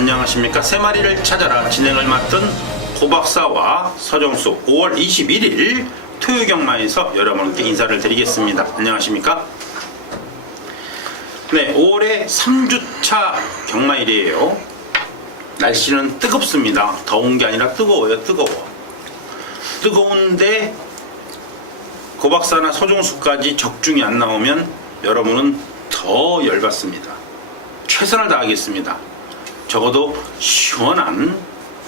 안녕하십니까. 세 마리를 찾아라 진행을 맡은 고박사와 서정수 5월 21일 토요경마에서 여러분께 인사를 드리겠습니다. 안녕하십니까. 네, 5월의 3주차 경마일이에요. 날씨는 뜨겁습니다. 더운 게 아니라 뜨거워요. 뜨거운데 고박사나 서정수까지 적중이 안 나오면 여러분은 더 열받습니다. 최선을 다하겠습니다. 적어도 시원한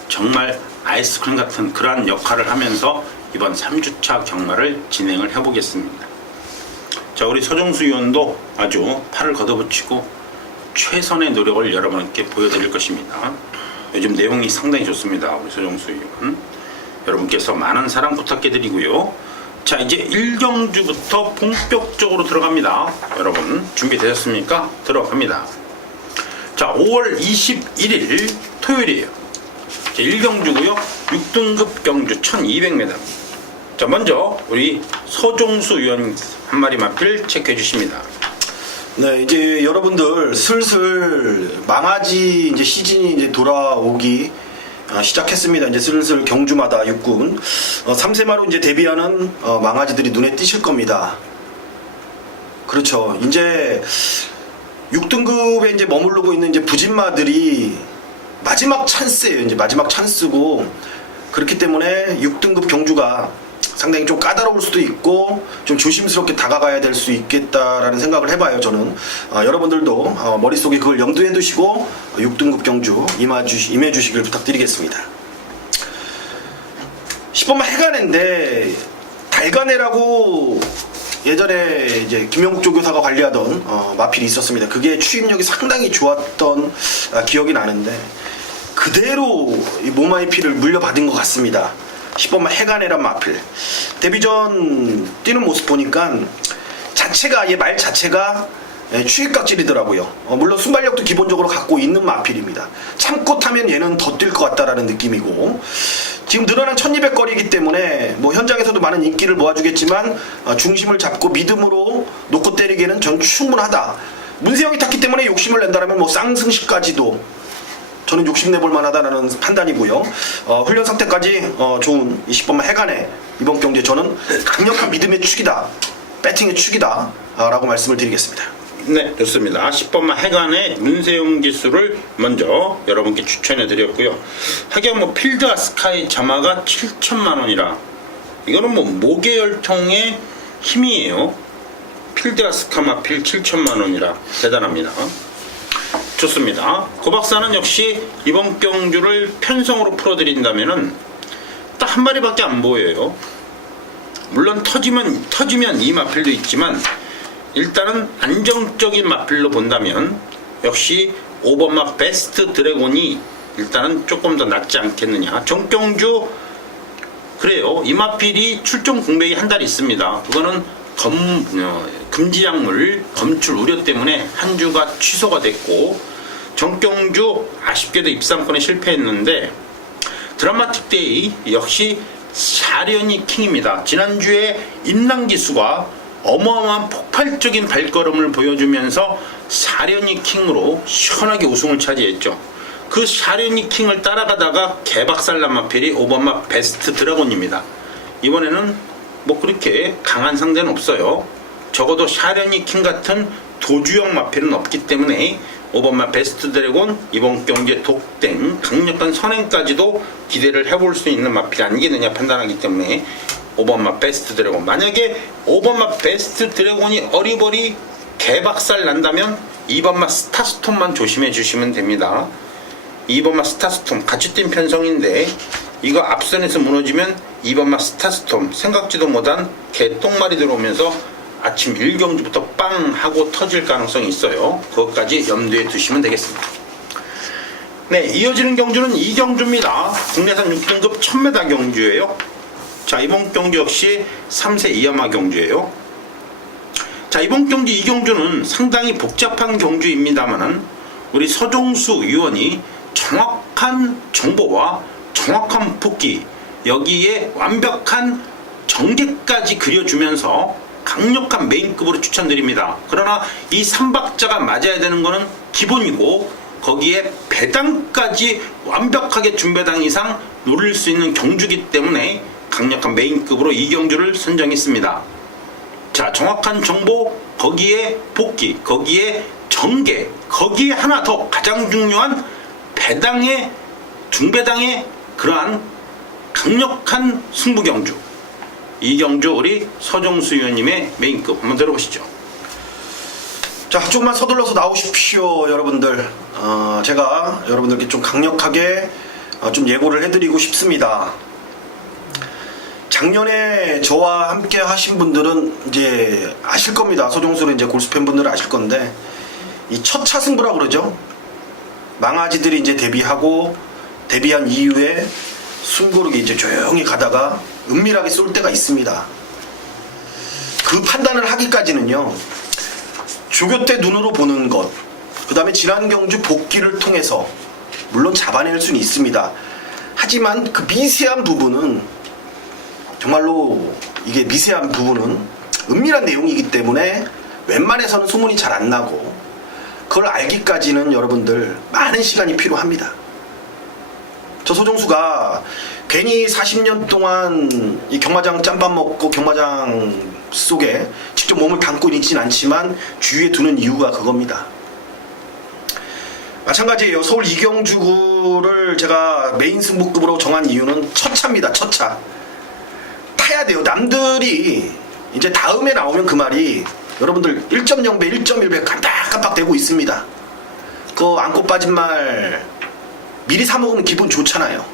정말 아이스크림 같은 그러한 역할을 하면서 이번 3주차 경마를 진행을 해보겠습니다. 자, 우리 서정수 위원도 아주 팔을 걷어붙이고 최선의 노력을 여러분께 보여드릴 것입니다. 요즘 내용이 상당히 좋습니다. 우리 서정수 위원 여러분께서 많은 사랑 부탁해드리고요. 자, 이제 1경주부터 본격적으로 들어갑니다. 여러분 준비되셨습니까? 들어갑니다. 자, 5월 21일 토요일이에요. 자, 1경주고요. 6등급 경주 1200m. 자, 먼저 우리 서정수 위원 한 마리 마필 체크해 주십니다. 네, 이제 여러분들 슬슬 망아지 이제 시즌이 이제 돌아오기 시작했습니다. 이제 슬슬 경주마다 육군 3세마로 이제 데뷔하는 망아지들이 눈에 띄실 겁니다. 그렇죠. 이제 6등급에 이제 머무르고 있는 이제 부진마들이 마지막 찬스예요. 이제 마지막 찬스고, 그렇기 때문에 6등급 경주가 상당히 좀 까다로울 수도 있고 좀 조심스럽게 다가가야 될 수 있겠다라는 생각을 해봐요. 저는 여러분들도 머릿속에 그걸 염두에 두시고 6등급 경주 임해 주시길 부탁드리겠습니다. 10번만 해가네인데, 달가네라고 예전에 이제 김영국 조교사가 관리하던 마필이 있었습니다. 그게 추임력이 상당히 좋았던 기억이 나는데 그대로 이 모마이 피를 물려받은 것 같습니다. 10번만 해가네란 마필 데뷔전 뛰는 모습 보니까 자체가 말 자체가 추익각질이더라고요. 물론 순발력도 기본적으로 갖고 있는 마필입니다. 참고 타면 얘는 더 뛸 것 같다라는 느낌이고, 지금 늘어난 1200거리이기 때문에 뭐 현장에서도 많은 인기를 모아주겠지만 중심을 잡고 믿음으로 놓고 때리기에는 전 충분하다. 문세영이 탔기 때문에 욕심을 낸다면 뭐 쌍승시까지도 저는 욕심내볼 만하다라는 판단이고요. 훈련 상태까지 좋은 20번만 해가네 이번 경기에 저는 강력한 믿음의 축이다, 배팅의 축이다 라고 말씀을 드리겠습니다. 네, 좋습니다. 10번만 해간의 문세용 기수를 먼저 여러분께 추천해 드렸고요. 하긴 뭐 필드 아스카의 자마가 7천만원이라 이거는 뭐 모계열통의 힘이에요. 필드 아스카 마필 7천만원이라 대단합니다. 좋습니다. 고박사는 역시 이번 경주를 편성으로 풀어드린다면은 딱 한 마리밖에 안 보여요. 물론 터지면 이 마필도 있지만 일단은 안정적인 마필로 본다면 역시 5번마 베스트 드래곤이 일단은 조금 더 낫지 않겠느냐. 정경주 그래요. 이 마필이 출전 공백이 한 달 있습니다. 그거는 금지약물 검출 우려 때문에 한 주가 취소가 됐고, 정경주 아쉽게도 입상권에 실패했는데 드라마틱데이 역시 샤련이 킹입니다. 지난주에 임랑기수가 어마어마한 폭발적인 발걸음을 보여주면서 샤련이 킹으로 시원하게 우승을 차지했죠. 그 샤련이 킹을 따라가다가 개박살난 마필이 5번마 베스트 드래곤입니다. 이번에는 뭐 그렇게 강한 상대는 없어요. 적어도 샤련이 킹 같은 도주형 마필은 없기 때문에 5번마 베스트 드래곤 이번 경기에 독땡 강력한 선행까지도 기대를 해볼 수 있는 마필이 아니겠느냐 판단하기 때문에 5번마 베스트 드래곤, 만약에 5번마 베스트 드래곤이 어리버리 개박살 난다면 2번마 스타스톰만 조심해 주시면 됩니다. 2번마 스타스톰 같이 뛴 편성인데 이거 앞선에서 무너지면 2번마 스타스톰 생각지도 못한 개똥말이 들어오면서 아침 1경주부터 빵 하고 터질 가능성이 있어요. 그것까지 염두에 두시면 되겠습니다. 네, 이어지는 경주는 2경주입니다. 국내산 6등급 1000m 경주예요. 자, 이번 경주 역시 3세 이하마 경주예요. 자, 이번 경주 2경주는 상당히 복잡한 경주입니다만은 우리 서정수 위원이 정확한 정보와 정확한 복귀, 여기에 완벽한 전개까지 그려주면서 강력한 메인급으로 추천드립니다. 그러나 이 3박자가 맞아야 되는 것은 기본이고 거기에 배당까지 완벽하게 준배당 이상 노릴 수 있는 경주기 때문에 강력한 메인급으로 이 경주를 선정했습니다. 자, 정확한 정보, 거기에 복귀, 거기에 정계, 거기에 하나 더 가장 중요한 배당의 중배당의 그러한 강력한 승부 경주. 이 경주 우리 서정수 의원님의 메인급 한번 들어보시죠. 자, 조금만 서둘러서 나오십시오, 여러분들. 제가 여러분들께 좀 강력하게 좀 예고를 해드리고 싶습니다. 작년에 저와 함께 하신 분들은 이제 아실 겁니다. 서정수를 이제 골수 팬분들은 아실 건데, 이 첫 차승부라고 그러죠. 망아지들이 이제 데뷔한 이후에 숨고르게 이제 조용히 가다가 은밀하게 쏠 때가 있습니다. 그 판단을 하기까지는요, 조교 때 눈으로 보는 것, 그 다음에 지난 경주 복귀를 통해서 물론 잡아낼 수는 있습니다. 하지만 그 미세한 부분은 정말로 이게 미세한 부분은 은밀한 내용이기 때문에 웬만해서는 소문이 잘 안 나고, 그걸 알기까지는 여러분들 많은 시간이 필요합니다. 저 서정수가 괜히 40년 동안 이 경마장 짬밥 먹고 경마장 속에 직접 몸을 담고 있진 않지만 주위에 두는 이유가 그겁니다. 마찬가지예요. 서울 이경주구를 제가 메인 승부급으로 정한 이유는 첫 차입니다. 첫 차. 타야 돼요. 남들이 이제 다음에 나오면 그 말이 여러분들 1.0배, 1.1배 깜빡깜빡 되고 있습니다. 그 안고 빠진 말 미리 사 먹으면 기분 좋잖아요.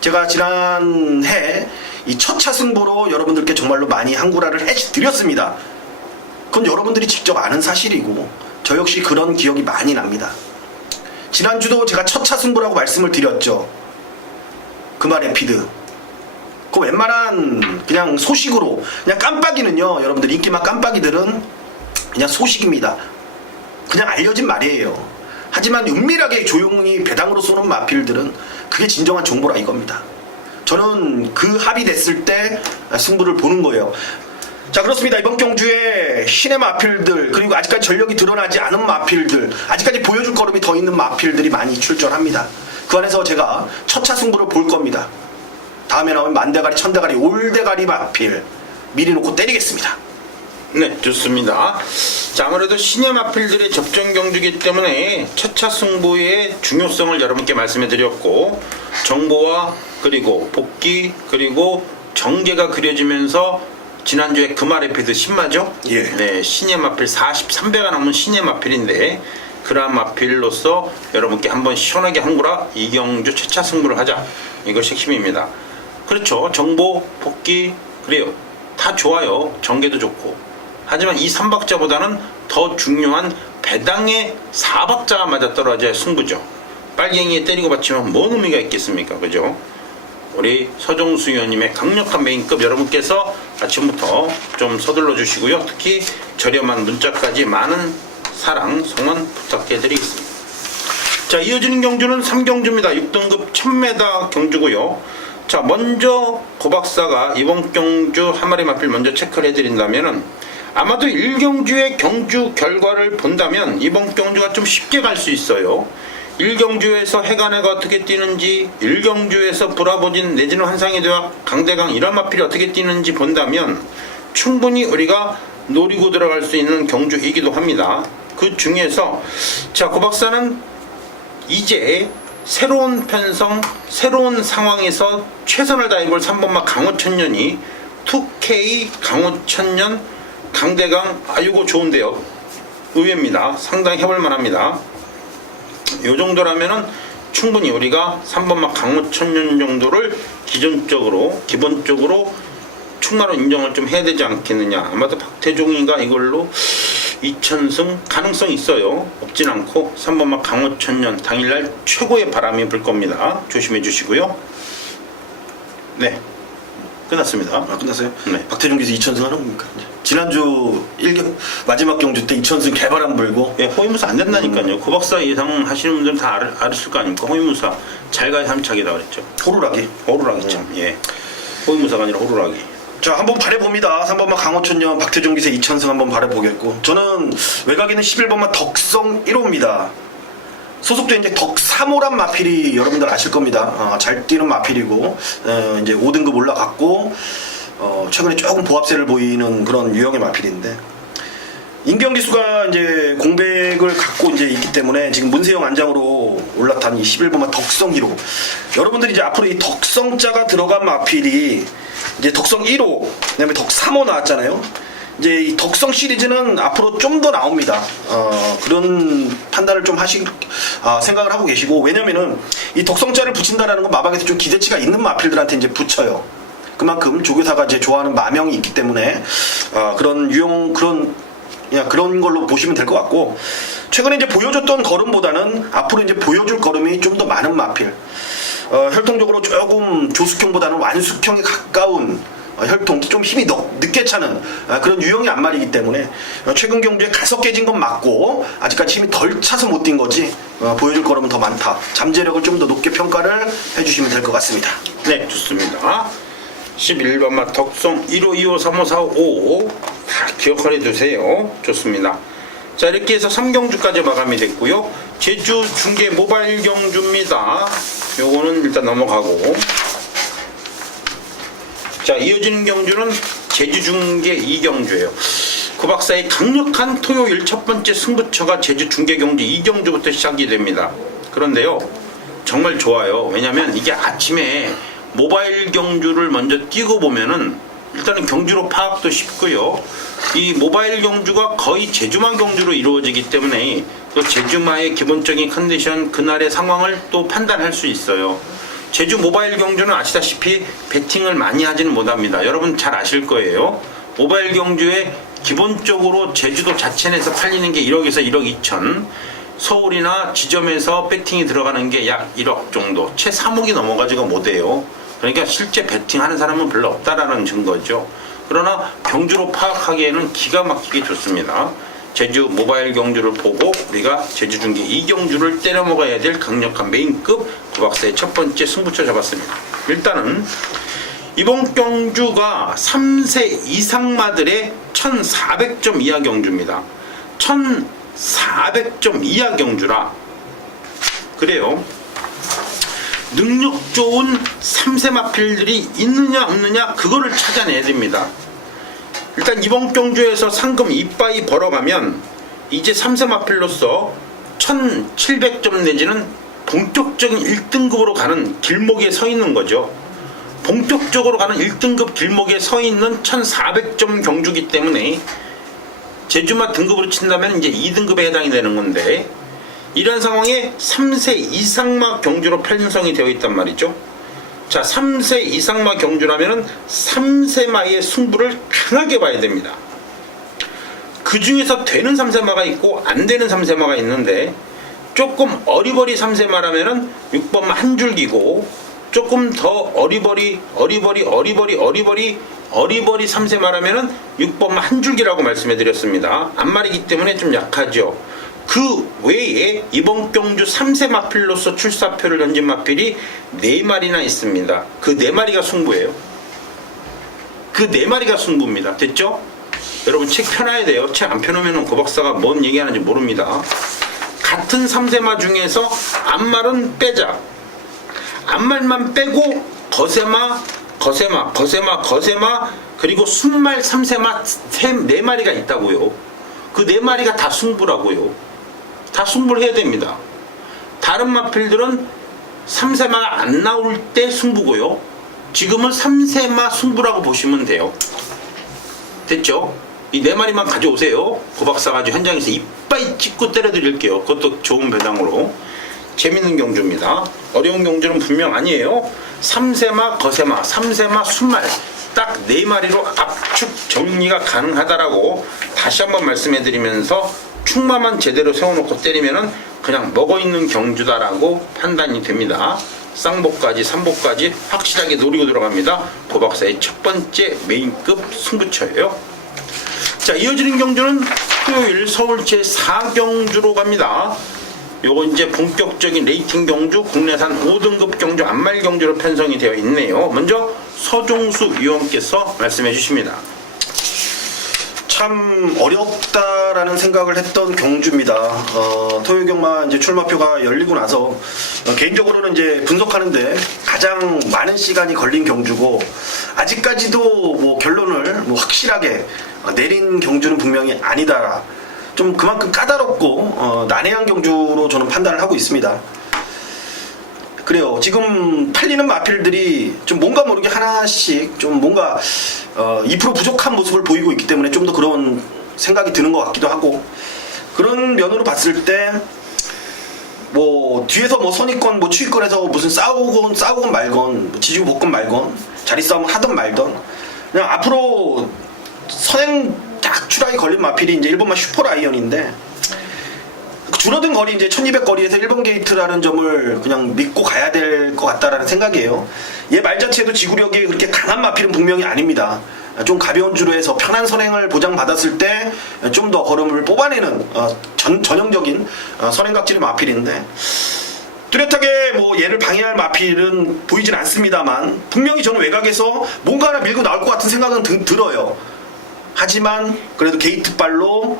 제가 지난해 이 첫 차 승부로 여러분들께 정말로 많이 한구라를 해드렸습니다. 그건 여러분들이 직접 아는 사실이고 저 역시 그런 기억이 많이 납니다. 지난주도 제가 첫 차 승부라고 말씀을 드렸죠. 그 말 에피드. 그 웬만한 그냥 소식으로 그냥 깜빡이는요, 여러분들 인기만 깜빡이들은 그냥 소식입니다. 그냥 알려진 말이에요. 하지만 은밀하게 조용히 배당으로 쏘는 마필들은 그게 진정한 정보라 이겁니다. 저는 그 합의됐을 때 승부를 보는 거예요. 자, 그렇습니다. 이번 경주에 신의 마필들, 그리고 아직까지 전력이 드러나지 않은 마필들, 아직까지 보여줄 걸음이 더 있는 마필들이 많이 출전합니다. 그 안에서 제가 첫 차 승부를 볼 겁니다. 다음에 나오면 만대가리, 천대가리, 올대가리 마필 미리 놓고 때리겠습니다. 네, 좋습니다. 자, 아무래도 신의 마필들의 접전 경주이기 때문에 첫 차 승부의 중요성을 여러분께 말씀해 드렸고, 정보와 그리고 복귀 그리고 정계가 그려지면서 지난주에 금알 에피드 신마죠? 예. 네, 신의 마필 43배가 넘은 신의 마필인데, 그러한 마필로서 여러분께 한번 시원하게 한구라 이경주 첫 차 승부를 하자. 이것이 핵심입니다. 그렇죠. 정보, 복귀, 그래요. 다 좋아요. 정계도 좋고. 하지만 이 3박자보다는 더 중요한 배당의 4박자가 맞아떨어져야 승부죠. 빨갱이에 때리고 받치면 뭔 의미가 있겠습니까? 그죠? 우리 서정수 의원님의 강력한 메인급 여러분께서 아침부터 좀 서둘러 주시고요. 특히 저렴한 문자까지 많은 사랑, 성원 부탁해드리겠습니다. 자, 이어지는 경주는 3경주입니다. 6등급 1000m 경주고요. 자, 먼저 고박사가 이번 경주 한 마리 마필 먼저 체크를 해드린다면은, 아마도 1경주의 경주 결과를 본다면 이번 경주가 좀 쉽게 갈 수 있어요. 1경주에서 해간해가 어떻게 뛰는지, 1경주에서 브라보진 내지는 환상의대학, 강대강 이런 마필이 어떻게 뛰는지 본다면 충분히 우리가 노리고 들어갈 수 있는 경주이기도 합니다. 그 중에서 자, 고박사는 이제 새로운 편성, 새로운 상황에서 최선을 다해볼 3번마 강호천년이 2K 강호천년 강대강, 이거 좋은데요. 의외입니다. 상당히 해볼만 합니다. 요 정도라면은 충분히 우리가 3번마 강호천년 정도를 기본적으로 충마로 인정을 좀 해야 되지 않겠느냐. 아마도 박태종이가 이걸로 2000승 가능성이 있어요. 없진 않고 3번마 강호천년 당일날 최고의 바람이 불 겁니다. 조심해 주시고요. 네, 끝났습니다. 끝났어요? 네. 박태종 기수 2000승 하는 겁니까? 지난주 마지막 경주 때 2000승 개바람 불고. 예, 호위무사 안 된다니까요. 고박사 예상 하시는 분들은 다 알았을 거 아닙니까? 호위무사 잘가야 삼착이다 그랬죠. 호루라기 참. 예, 호위무사가 아니라 호루라기. 자, 한번 바래봅니다. 3번마 강호천년 박태종 기세 2000승 한번 바래보겠고, 저는 외곽에는 11번마 덕성 1호입니다. 소속도 이제 덕3호란 마필이 여러분들 아실 겁니다. 잘 뛰는 마필이고 이제 5등급 올라갔고 최근에 조금 보합세를 보이는 그런 유형의 마필인데 인경지수가 이제 공백을 갖고 이제 있기 때문에 지금 문세영 안장으로 올라탄 이 11번마 덕성 1호. 여러분들이 이제 앞으로 이 덕성자가 들어간 마필이 이제 덕성 1호, 그다음에 덕 3호 나왔잖아요. 이제 이 덕성 시리즈는 앞으로 좀 더 나옵니다. 그런 판단을 좀 생각을 하고 계시고, 왜냐면은 이 덕성자를 붙인다라는 건 마방에서 좀 기대치가 있는 마필들한테 이제 붙여요. 그만큼 조교사가 이제 좋아하는 마명이 있기 때문에 그런 걸로 보시면 될 것 같고, 최근에 이제 보여줬던 걸음보다는 앞으로 이제 보여줄 걸음이 좀 더 많은 마필, 혈통적으로 조금 조숙형보다는 완숙형에 가까운 혈통, 좀 힘이 늦게 차는 그런 유형의 안말이기 때문에 최근 경주에 가서 깨진 건 맞고 아직까지 힘이 덜 차서 못 뛴 거지, 보여줄 걸음은 더 많다. 잠재력을 좀 더 높게 평가를 해주시면 될 것 같습니다. 네, 좋습니다. 11번마 덕성 1호, 2호, 3호, 4호, 5호 다 기억해 두세요. 좋습니다. 자, 이렇게 해서 3경주까지 마감이 됐고요. 제주 중계 모바일 경주입니다. 요거는 일단 넘어가고, 자, 이어지는 경주는 제주 중계 2경주예요. 그 박사의 강력한 토요일 첫 번째 승부처가 제주 중계 경주 2경주부터 시작이 됩니다. 그런데요, 정말 좋아요. 왜냐면 이게 아침에 모바일 경주를 먼저 뛰고 보면은 일단은 경주로 파악도 쉽고요. 이 모바일 경주가 거의 제주마 경주로 이루어지기 때문에 또 제주마의 기본적인 컨디션, 그날의 상황을 또 판단할 수 있어요. 제주 모바일 경주는 아시다시피 베팅을 많이 하지는 못합니다. 여러분 잘 아실 거예요. 모바일 경주에 기본적으로 제주도 자체 내에서 팔리는 게 1억에서 1억 2천, 서울이나 지점에서 베팅이 들어가는 게 약 1억 정도, 채 3억이 넘어가지고 못해요. 그러니까 실제 베팅하는 사람은 별로 없다라는 증거죠. 그러나 경주로 파악하기에는 기가 막히게 좋습니다. 제주 모바일 경주를 보고 우리가 제주 중계 2경주를 때려 먹어야 될 강력한 메인급 구박사의 첫 번째 승부처 잡았습니다. 일단은 이번 경주가 3세 이상마들의 1400점 이하 경주입니다. 1400점 이하 경주라 그래요. 능력 좋은 3세 마필들이 있느냐 없느냐 그거를 찾아내야 됩니다. 일단 이번 경주에서 상금 이빠이 벌어가면 이제 3세 마필로서 1700점 내지는 본격적인 1등급으로 가는 길목에 서 있는 거죠. 본격적으로 가는 1등급 길목에 서 있는 1400점 경주기 때문에 제주마 등급으로 친다면 이제 2등급에 해당이 되는 건데, 이런 상황에 3세 이상마 경주로 편성이 되어 있단 말이죠. 자, 3세 이상마 경주라면은 3세마의 승부를 강하게 봐야 됩니다. 그 중에서 되는 3세마가 있고 안 되는 3세마가 있는데, 조금 어리버리 3세마라면은 6번마 한 줄기고, 조금 더 어리버리 3세마라면은 6번마 한 줄기라고 말씀해 드렸습니다. 앞말이기 때문에 좀 약하죠. 그 외에 이번 경주 3세 마필로서 출사표를 던진 마필이 4마리나 있습니다. 그 4마리가 승부예요. 그 4마리가 승부입니다. 됐죠? 여러분 책 펴놔야 돼요. 책 안 펴놓으면 고박사가 뭔 얘기하는지 모릅니다. 같은 3세마 중에서 앞말은 빼자. 앞말만 빼고 거세마 그리고 순말 3세마 4마리가 있다고요. 그 4마리가 다 승부라고요. 다 승부를 해야 됩니다. 다른 마필들은 3세마 안 나올 때 승부고요. 지금은 3세마 승부라고 보시면 돼요. 됐죠? 이 4마리만 가져오세요. 고박사가 아주 현장에서 이빠이 찍고 때려드릴게요. 그것도 좋은 배당으로. 재밌는 경주입니다. 어려운 경주는 분명 아니에요. 3세마 거세마 3세마 순말 딱 4마리로 압축 정리가 가능하다라고 다시 한번 말씀해드리면서 충마만 제대로 세워놓고 때리면은 그냥 먹어있는 경주다라고 판단이 됩니다. 쌍복까지 3복까지 확실하게 노리고 들어갑니다. 고박사의 첫 번째 메인급 승부처예요. 자, 이어지는 경주는 토요일 서울 제4경주로 갑니다. 요거 이제 본격적인 레이팅 경주, 국내산 5등급 경주, 안말 경주로 편성이 되어 있네요. 먼저 서종수 위원께서 말씀해 주십니다. 참 어렵다라는 생각을 했던 경주입니다. 토요경마 이제 출마표가 열리고 나서 개인적으로는 이제 분석하는데 가장 많은 시간이 걸린 경주고, 아직까지도 뭐 결론을 뭐 확실하게 내린 경주는 분명히 아니다. 좀 그만큼 까다롭고 난해한 경주로 저는 판단을 하고 있습니다. 그래요. 지금 팔리는 마필들이 좀 뭔가 모르게 하나씩 좀 뭔가 2% 부족한 모습을 보이고 있기 때문에 좀 더 그런 생각이 드는 것 같기도 하고, 그런 면으로 봤을 때 뭐 뒤에서 뭐 선의권 뭐 추위권에서 무슨 싸우건 말건, 뭐 지지고 볶건 말건, 자리 싸움을 하든 말든, 그냥 앞으로 선행 딱 추락이 걸린 마필이 이제 1번마 슈퍼라이언인데, 줄어든 거리 이제 1200 거리에서 1번 게이트라는 점을 그냥 믿고 가야 될 것 같다라는 생각이에요. 얘 말 자체도 지구력이 그렇게 강한 마필은 분명히 아닙니다. 좀 가벼운 주로 해서 편한 선행을 보장받았을 때 좀 더 걸음을 뽑아내는 전형적인 선행각질의 마필인데, 뚜렷하게 뭐 얘를 방해할 마필은 보이진 않습니다만, 분명히 저는 외곽에서 뭔가 하나 밀고 나올 것 같은 생각은 들어요. 하지만 그래도 게이트발로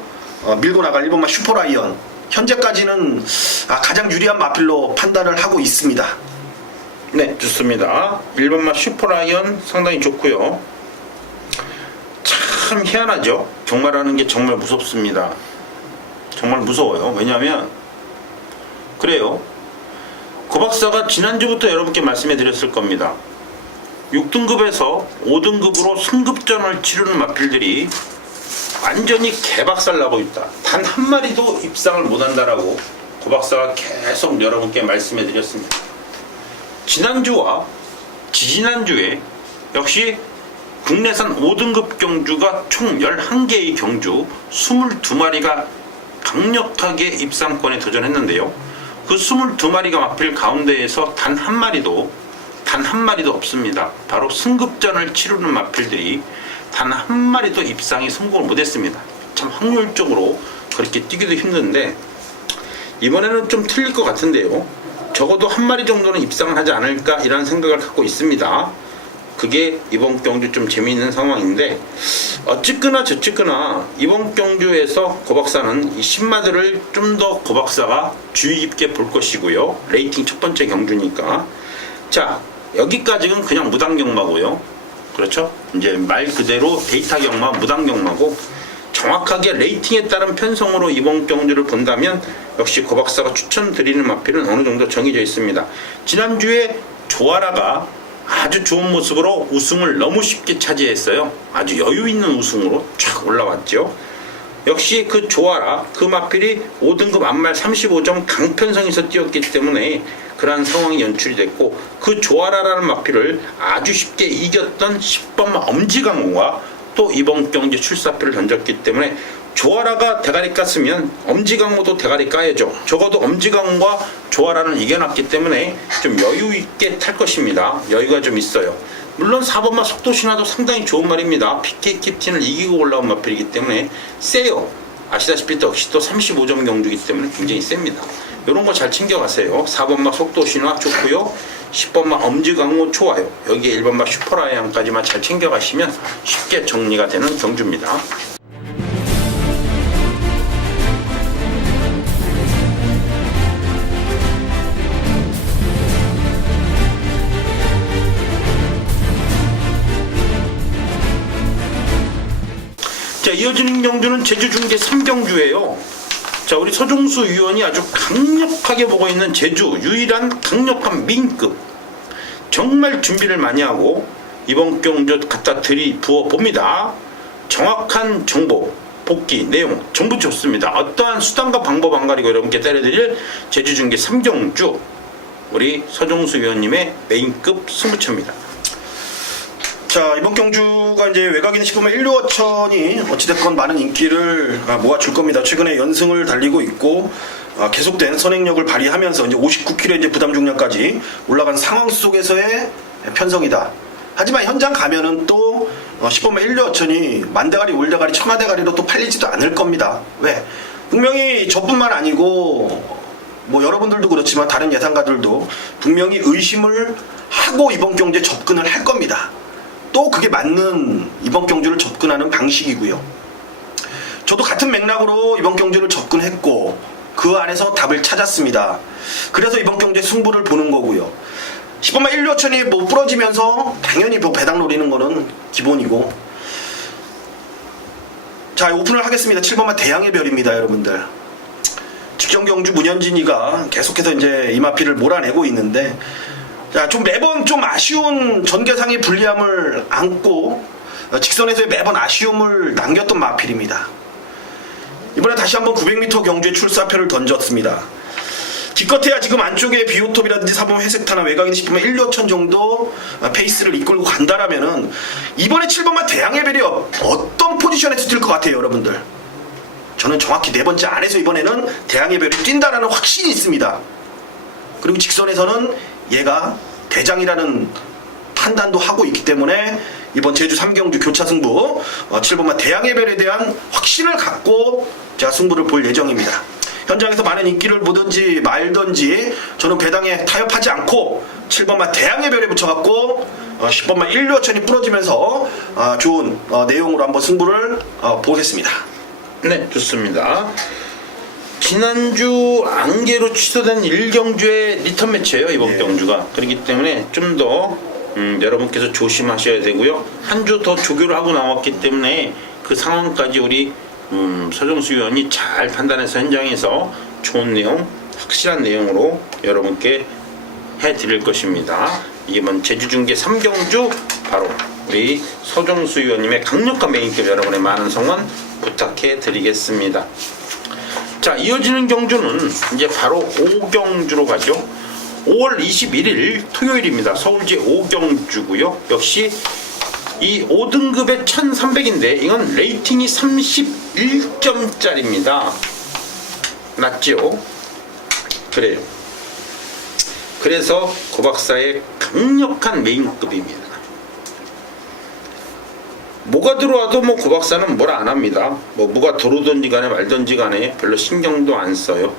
밀고 나갈 1번마 슈퍼라이언, 현재까지는 가장 유리한 마필로 판단을 하고 있습니다. 네, 좋습니다. 1번마 슈퍼라이언 상당히 좋고요. 참 희한하죠. 경마라는 게 정말 무섭습니다. 정말 무서워요. 왜냐하면 그래요. 고 박사가 지난주부터 여러분께 말씀해 드렸을 겁니다. 6등급에서 5등급으로 승급전을 치르는 마필들이 완전히 개박살 나고 있다. 단 한 마리도 입상을 못한다라고 고 박사가 계속 여러분께 말씀해 드렸습니다. 지난주와 지지난주에 역시 국내산 5등급 경주가 총 11개의 경주 22마리가 강력하게 입상권에 도전했는데요. 그 22마리가 마필 가운데에서 단 한 마리도 없습니다. 바로 승급전을 치르는 마필들이 단 한 마리도 입상에 성공을 못했습니다. 참 확률적으로 그렇게 뛰기도 힘든데, 이번에는 좀 틀릴 것 같은데요. 적어도 한 마리 정도는 입상을 하지 않을까 이런 생각을 갖고 있습니다. 그게 이번 경주 좀 재미있는 상황인데, 어쨌거나 저쨌거나 이번 경주에서 고 박사는 이 신마들을 좀 더 고 박사가 주의 깊게 볼 것이고요. 레이팅 첫 번째 경주니까. 자, 여기까지는 그냥 무당 경마고요. 그렇죠? 이제 말 그대로 데이터 경마, 무당 경마고, 정확하게 레이팅에 따른 편성으로 이번 경주를 본다면 역시 고 박사가 추천드리는 마필은 어느 정도 정해져 있습니다. 지난주에 조아라가 아주 좋은 모습으로 우승을 너무 쉽게 차지했어요. 아주 여유 있는 우승으로 쫙 올라왔죠. 역시 그 조아라, 그 마필이 5등급 앞말 35점 강편성에서 뛰었기 때문에 그러한 상황이 연출이 됐고, 그 조아라라는 마필을 아주 쉽게 이겼던 10번마 엄지강호가 또 이번 경기 출사표를 던졌기 때문에, 조아라가 대가리 깠으면 엄지강호도 대가리 까야죠. 적어도 엄지강호가 조아라는 이겨놨기 때문에 좀 여유 있게 탈 것입니다. 여유가 좀 있어요. 물론 4번마 속도신화도 상당히 좋은 말입니다. PK 캡틴을 이기고 올라온 마필이기 때문에 세요. 아시다시피 또 역시 또 35점 경주이기 때문에 굉장히 셉니다. 이런 거 잘 챙겨가세요. 4번마 속도신화 좋고요. 10번마 엄지강호 좋아요. 여기에 1번마 슈퍼라이언까지만 잘 챙겨가시면 쉽게 정리가 되는 경주입니다. 자, 이어지는 경주는 제주중계 3경주예요. 자, 우리 서종수 위원이 아주 강력하게 보고 있는 제주 유일한 강력한 민급, 정말 준비를 많이 하고 이번 경주 갖다 부어 봅니다. 정확한 정보, 복귀, 내용 전부 좋습니다. 어떠한 수단과 방법 안 가리고 여러분께 때려드릴 제주중계 3경주, 우리 서종수 위원님의 메인급 승부처입니다. 자, 이번 경주가 이제 외곽인 10번마 1, 2호천이 어찌됐건 많은 인기를 모아줄 겁니다. 최근에 연승을 달리고 있고, 계속된 선행력을 발휘하면서 이제 59kg 이제 부담 중량까지 올라간 상황 속에서의 편성이다. 하지만 현장 가면은 또 10번마 1, 2호천이 만대가리, 올대가리, 천하대가리로 또 팔리지도 않을 겁니다. 왜? 분명히 저뿐만 아니고 뭐 여러분들도 그렇지만 다른 예상가들도 분명히 의심을 하고 이번 경주에 접근을 할 겁니다. 또 그게 맞는 이번 경주를 접근하는 방식이고요. 저도 같은 맥락으로 이번 경주를 접근했고 그 안에서 답을 찾았습니다. 그래서 이번 경주에 승부를 보는 거고요. 10번만 1, 2호천이 뭐 부러지면서 당연히 뭐 배당 노리는 거는 기본이고. 자, 오픈을 하겠습니다. 7번만 대양의 별입니다, 여러분들. 직전 경주 문현진이가 계속해서 이제 이마피를 몰아내고 있는데, 자, 좀 매번 좀 아쉬운 전개상의 불리함을 안고 직선에서의 매번 아쉬움을 남겼던 마필입니다. 이번에 다시 한번 900m 경주에 출사표를 던졌습니다. 기껏해야 지금 안쪽에 비오톱이라든지 4번 회색타나 외곽이니 싶으면 1, 2호천 정도 페이스를 이끌고 간다라면은 이번에 7번만 대양의 별이 어떤 포지션에서 뛸 것 같아요, 여러분들. 저는 정확히 4번째 안에서 이번에는 대양의 별이 뛴다라는 확신이 있습니다. 그리고 직선에서는 얘가 대장이라는 판단도 하고 있기 때문에 이번 제주 3경주 교차 승부 7번만 대양의 별에 대한 확신을 갖고 제가 승부를 볼 예정입니다. 현장에서 많은 인기를 보든지 말든지 저는 배당에 타협하지 않고 7번만 대양의 별에 붙여갖고 10번만 1, 2호천이 부러지면서 좋은 내용으로 한번 승부를 보겠습니다. 네, 좋습니다. 지난주 안개로 취소된 1경주의 리턴 매치예요, 이번 경주가. 그렇기 때문에 좀 더 여러분께서 조심하셔야 되고요. 한 주 더 조교를 하고 나왔기 때문에 그 상황까지 우리 서정수 위원이 잘 판단해서 현장에서 좋은 내용, 확실한 내용으로 여러분께 해드릴 것입니다. 이번 제주중계 3경주 바로 우리 서정수 위원님의 강력한 메인급 여러분의 많은 성원 부탁해 드리겠습니다. 자, 이어지는 경주는 이제 바로 5경주로 가죠. 5월 21일 토요일입니다. 서울제 5경주고요. 역시 이 5등급의 1300인데 이건 레이팅이 31점짜리입니다. 낮죠? 그래요. 그래서 고박사의 강력한 메인급입니다. 뭐가 들어와도 뭐 고박사는 뭘 안 합니다. 뭐 뭐가 들어오든지 간에 말든지 간에 별로 신경도 안 써요.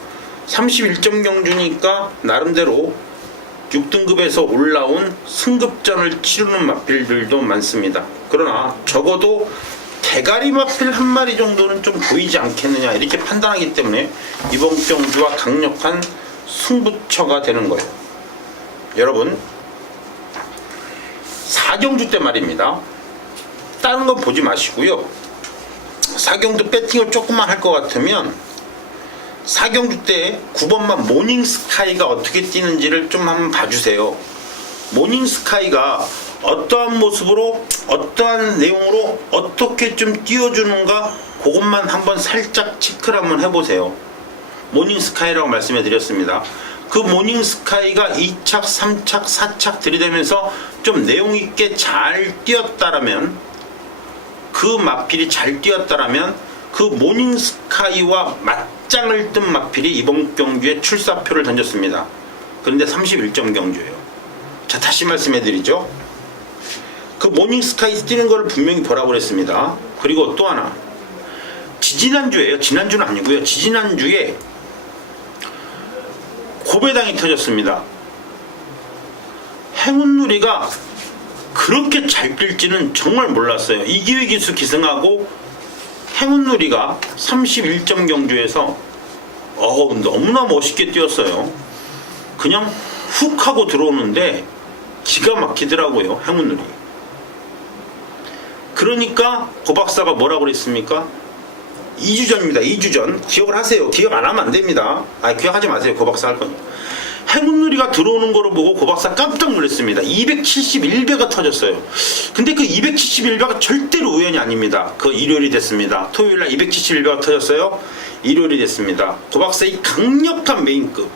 31점 경주니까 나름대로 6등급에서 올라온 승급전을 치르는 마필들도 많습니다. 그러나 적어도 대가리 마필 한 마리 정도는 좀 보이지 않겠느냐 이렇게 판단하기 때문에 이번 경주와 강력한 승부처가 되는 거예요. 여러분 4경주 때 말입니다. 다른 거 보지 마시고요. 4경주 배팅을 조금만 할 것 같으면 4경주 때 9번만 모닝스카이가 어떻게 뛰는지를 좀 한번 봐주세요. 모닝스카이가 어떠한 모습으로 어떠한 내용으로 어떻게 좀 띄워주는가 그것만 한번 살짝 체크를 한번 해보세요. 모닝스카이라고 말씀해 드렸습니다. 그 모닝스카이가 2착, 3착, 4착 들이대면서 좀 내용있게 잘 뛰었다라면 그 마필이 잘 뛰었다라면 그 모닝스카이와 맞짱을 뜬 마필이 이번 경주에 출사표를 던졌습니다. 그런데 31점 경주예요. 자, 다시 말씀해 드리죠. 그 모닝스카이 뛰는 거를 분명히 보라고 그랬습니다. 그리고 또 하나 지지난주에요. 지난주는 아니고요. 지지난주에 고배당이 터졌습니다. 행운누리가 그렇게 잘 뛸지는 정말 몰랐어요. 이기회 기수 기승하고 행운누리가 31점 경주에서 너무나 멋있게 뛰었어요. 그냥 훅 하고 들어오는데 기가 막히더라고요, 행운누리. 그러니까 고박사가 뭐라고 그랬습니까? 2주 전입니다. 2주 전. 기억을 하세요. 기억 안 하면 안 됩니다. 기억하지 마세요. 고박사 할 거니까. 행운누리가 들어오는 거를 보고 고박사 깜짝 놀랐습니다. 271배가 터졌어요. 근데 그 271배가 절대로 우연이 아닙니다. 그 일요일이 됐습니다. 토요일날 271배가 터졌어요. 일요일이 됐습니다. 고박사의 강력한 메인급.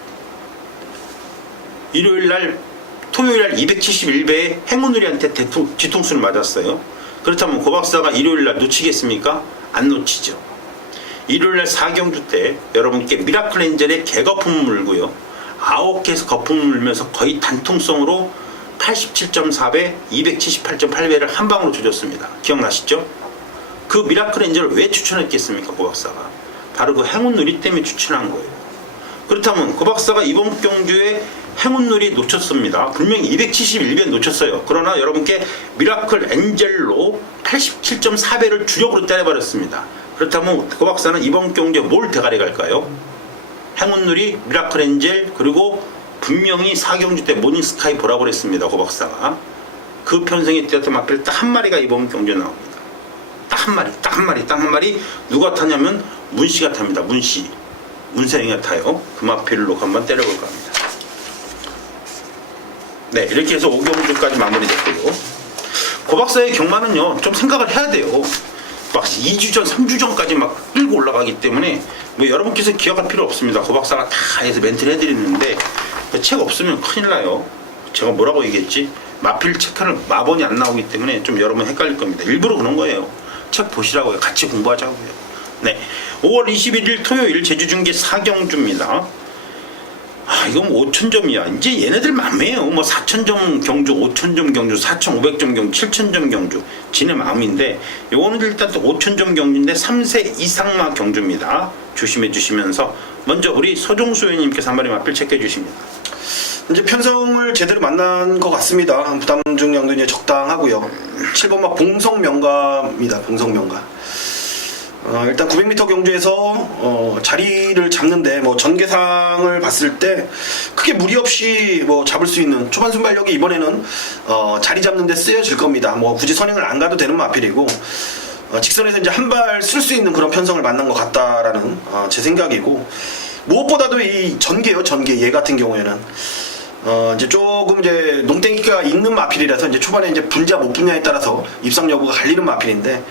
토요일날 271배의 행운누리한테 뒤통수를 맞았어요. 그렇다면 고박사가 일요일날 놓치겠습니까? 안 놓치죠. 일요일날 4경주 때 여러분께 미라클 엔젤의 개거품을 물고요. 9개에서 거품을 물면서 거의 단통성으로 87.4배, 278.8배를 한 방으로 조졌습니다. 기억나시죠? 그 미라클 엔젤을 왜 추천했겠습니까, 고박사가? 바로 그 행운누리 때문에 추천한 거예요. 그렇다면 고박사가 이번 경주에 행운누리 놓쳤습니다. 분명히 271배 놓쳤어요. 그러나 여러분께 미라클 엔젤로 87.4배를 주력으로 때려버렸습니다. 그렇다면 고 박사는 이번 경주에 뭘 대가리 갈까요? 행운누리, 미라클 엔젤, 그리고 분명히 4경주 때 모닝스카이 보라고 그랬습니다. 고 박사가. 그 편성에 뛰었던 마필 딱 한 마리가 이번 경주에 나옵니다. 딱 한 마리. 누가 타냐면 문씨가 탑니다. 문세영이가 타요. 그 마필을 놓고 한번 때려볼까 합니다. 네, 이렇게 해서 5경주까지 마무리됐고요. 고 박사의 경마는요, 좀 생각을 해야 돼요. 막 2주 전, 3주 전까지 막 끌고 올라가기 때문에 뭐 여러분께서 기억할 필요 없습니다. 고 박사가 다 해서 멘트를 해드리는데 책 없으면 큰일 나요. 제가 뭐라고 얘기했지? 마필 체크를 마번이 안 나오기 때문에 좀 여러분 헷갈릴 겁니다. 일부러 그런 거예요. 책 보시라고요. 같이 공부하자고요. 네, 5월 21일 토요일 제주중계 4경주입니다. 이건 뭐 5,000점이야. 이제 얘네들 맘이에요. 뭐 4,000점 경주, 5,000점 경주, 4,500점 경주, 7,000점 경주. 지네 마음인데, 요거는 일단 또 5,000점 경주인데 3세 이상마 경주입니다. 조심해 주시면서, 먼저 우리 서종수 의원님께서 한 마리 마필 체크해 주십니다. 이제 편성을 제대로 만난 것 같습니다. 부담중 양도 이제 적당하고요. 7번마 봉성명가입니다. 봉성명가. 일단 900m 경주에서 자리를 잡는데 뭐 전개상을 봤을 때 크게 무리 없이 뭐 잡을 수 있는 초반 순발력이 이번에는 자리 잡는데 쓰여질 겁니다. 뭐 굳이 선행을 안 가도 되는 마필이고 직선에서 이제 한 발 쓸 수 있는 그런 편성을 만난 것 같다라는 제 생각이고, 무엇보다도 이 전개요. 얘 같은 경우에는 이제 조금 이제 농땡이가 있는 마필이라서 이제 초반에 이제 분자 못 분냐에 따라서 입상 여부가 갈리는 마필인데,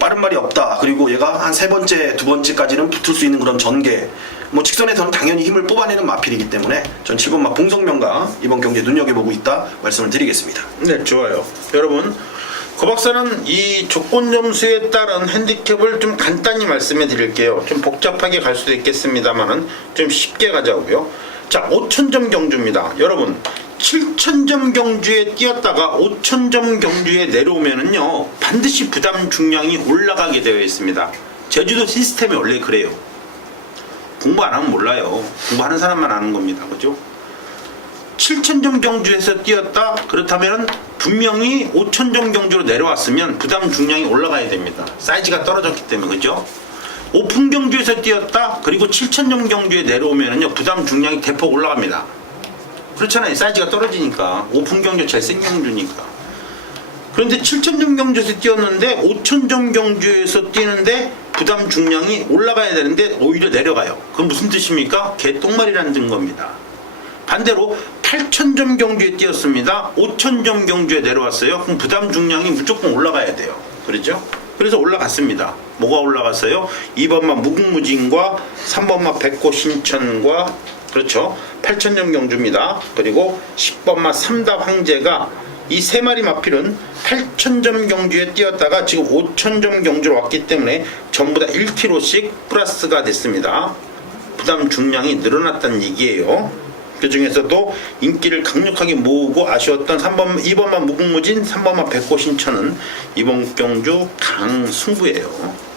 빠른 말이 없다. 그리고 얘가 한 3번째, 2번째까지는 붙을 수 있는 그런 전개. 뭐 직선에서는 당연히 힘을 뽑아내는 마필이기 때문에 전 7번마 봉성명가 이번 경기에 눈여겨보고 있다 말씀을 드리겠습니다. 네, 좋아요. 여러분, 고 박사는 이 조건 점수에 따른 핸디캡을 좀 간단히 말씀해 드릴게요. 좀 복잡하게 갈 수도 있겠습니다만은 좀 쉽게 가자고요. 자, 5,000점 경주입니다. 여러분, 7,000점 경주에 뛰었다가 5,000점 경주에 내려오면은요, 반드시 부담 중량이 올라가게 되어 있습니다. 제주도 시스템이 원래 그래요. 공부 안 하면 몰라요. 공부하는 사람만 아는 겁니다. 그죠? 7,000점 경주에서 뛰었다? 그렇다면 분명히 5,000점 경주로 내려왔으면 부담 중량이 올라가야 됩니다. 사이즈가 떨어졌기 때문에. 그죠? 오픈 경주에서 뛰었다? 그리고 7,000점 경주에 내려오면은요, 부담 중량이 대폭 올라갑니다. 그렇잖아요. 사이즈가 떨어지니까. 오픈 경주 제일 센 경주니까. 그런데 7,000점 경주에서 뛰었는데 5,000점 경주에서 뛰는데 부담 중량이 올라가야 되는데 오히려 내려가요. 그건 무슨 뜻입니까? 개똥말이라는 든 겁니다. 반대로 8,000점 경주에 뛰었습니다. 5,000점 경주에 내려왔어요. 그럼 부담 중량이 무조건 올라가야 돼요. 그렇죠? 그래서 올라갔습니다. 뭐가 올라갔어요? 2번마 무궁무진과 3번마 백고신천과, 그렇죠, 8,000점 경주입니다. 그리고 10번마 삼답 황제가 이 세 마리 마필은 8,000점 경주에 뛰었다가 지금 5,000점 경주로 왔기 때문에 전부 다 1kg씩 플러스가 됐습니다. 부담 중량이 늘어났다는 얘기예요. 그 중에서도 인기를 강력하게 모으고 아쉬웠던 2번만 무궁무진, 3번만 백고신천은 이번 경주 강승부예요.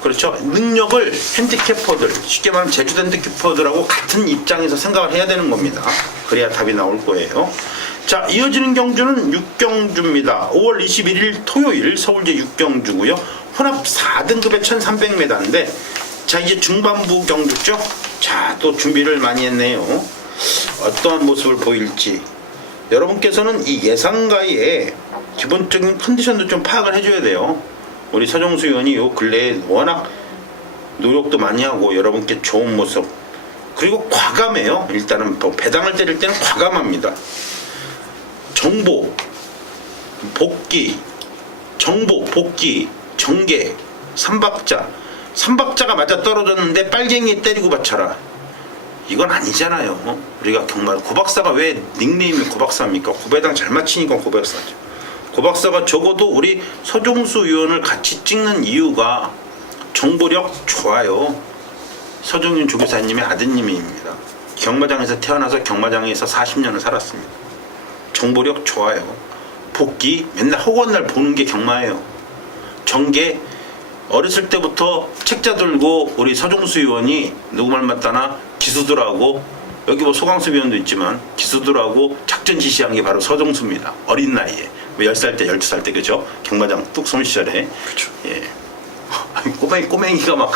그렇죠. 능력을 핸디캐퍼들, 쉽게 말하면 제주도 핸디캐퍼들하고 같은 입장에서 생각을 해야 되는 겁니다. 그래야 답이 나올 거예요. 자, 이어지는 경주는 6경주입니다. 5월 21일 토요일 서울제 6경주고요. 혼합 4등급의 1,300m인데, 자, 이제 중반부 경주죠. 자, 또 준비를 많이 했네요. 어떠한 모습을 보일지 여러분께서는 이 예상가의 기본적인 컨디션도 좀 파악을 해줘야 돼요. 우리 서정수 의원이 요 근래에 워낙 노력도 많이 하고 여러분께 좋은 모습, 그리고 과감해요. 일단은 배당을 때릴 때는 과감합니다. 정보, 복귀, 정계, 삼박자가 맞아 떨어졌는데 빨갱이에 때리고 받쳐라. 이건 아니잖아요. 우리가 정말 고 박사가 왜 닉네임이 고 박사입니까? 고배당 잘 맞히니까 고 박사죠. 고 박사가 적어도 우리 서종수 의원을 같이 찍는 이유가 정보력 좋아요. 서정윤 조교사님의 아드님입니다. 경마장에서 태어나서 경마장에서 40년을 살았습니다. 정보력 좋아요. 복귀 맨날 허구한 날 보는 게 경마예요. 정계 어렸을 때부터 책자 들고 우리 서종수 의원이 누구 말 맞다나 기수들하고, 여기 뭐 소강수 의원도 있지만 기수들하고 작전 지시한 게 바로 서종수입니다. 어린 나이에 뭐 10살 때 12살 때, 그죠? 경마장 뚝 솜 시절에. 그렇죠. 예. 꼬맹이가 막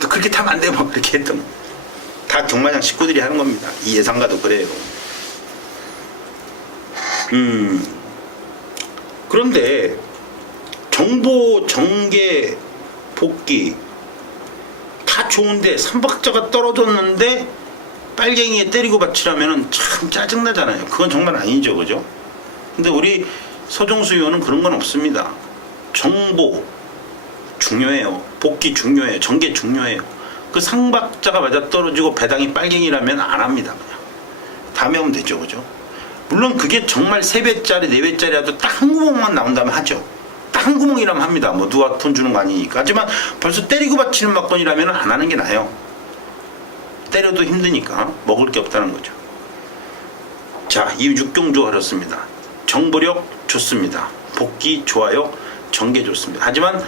또 그렇게 타면 안 돼 막 그렇게 했던 다 경마장 식구들이 하는 겁니다. 이 예상가도 그래요. 그런데 정보, 정계, 복귀 다 좋은데 삼박자가 떨어졌는데 빨갱이에 때리고 받치라면은 참 짜증나잖아요. 그건 정말 아니죠, 그죠? 근데 우리 서정수 의원은 그런 건 없습니다. 정보 중요해요. 복귀 중요해요. 정계 중요해요. 그 상박자가 맞아떨어지고 배당이 빨갱이라면 안 합니다. 그냥 다음에 하면 되죠, 그죠? 물론 그게 정말 3배짜리 4배짜리라도 딱 한 구멍만 나온다면 하죠. 딱 한 구멍이라면 합니다. 뭐 누가 돈 주는 거 아니니까. 하지만 벌써 때리고 받치는 막건이라면 안 하는 게 나아요. 때려도 힘드니까 먹을 게 없다는 거죠. 자, 이 육경주 어렵습니다. 정보력 좋습니다. 복귀 좋아요. 정계 좋습니다. 하지만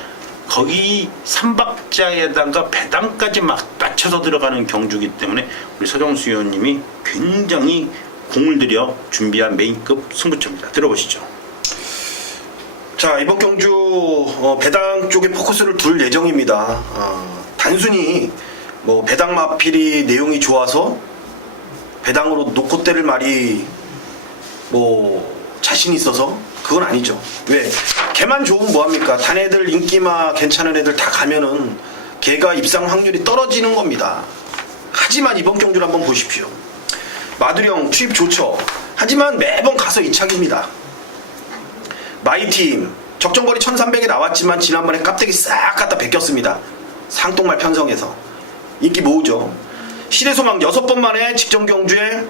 거기 삼박자에다가 배당까지 막 맞춰서 들어가는 경주기 때문에 우리 서정수 의원님이 굉장히 공을 들여 준비한 메인급 승부처입니다. 들어보시죠. 자, 이번 경주 배당 쪽에 포커스를 둘 예정입니다. 단순히 뭐 배당 마필이 내용이 좋아서 배당으로 놓고 때릴 말이 뭐 자신 있어서 그건 아니죠. 왜? 걔만 좋으면 뭐합니까? 단 애들 인기마 괜찮은 애들 다 가면은 걔가 입상 확률이 떨어지는 겁니다. 하지만 이번 경주를 한번 보십시오. 마두령 투입 좋죠. 하지만 매번 가서 이착입니다. 마이팀 적정거리 1300에 나왔지만 지난번에 깝대기 싹 갖다 베꼈습니다. 상똥말 편성해서 인기 모으죠. 시대소망 6번 만에 직전 경주에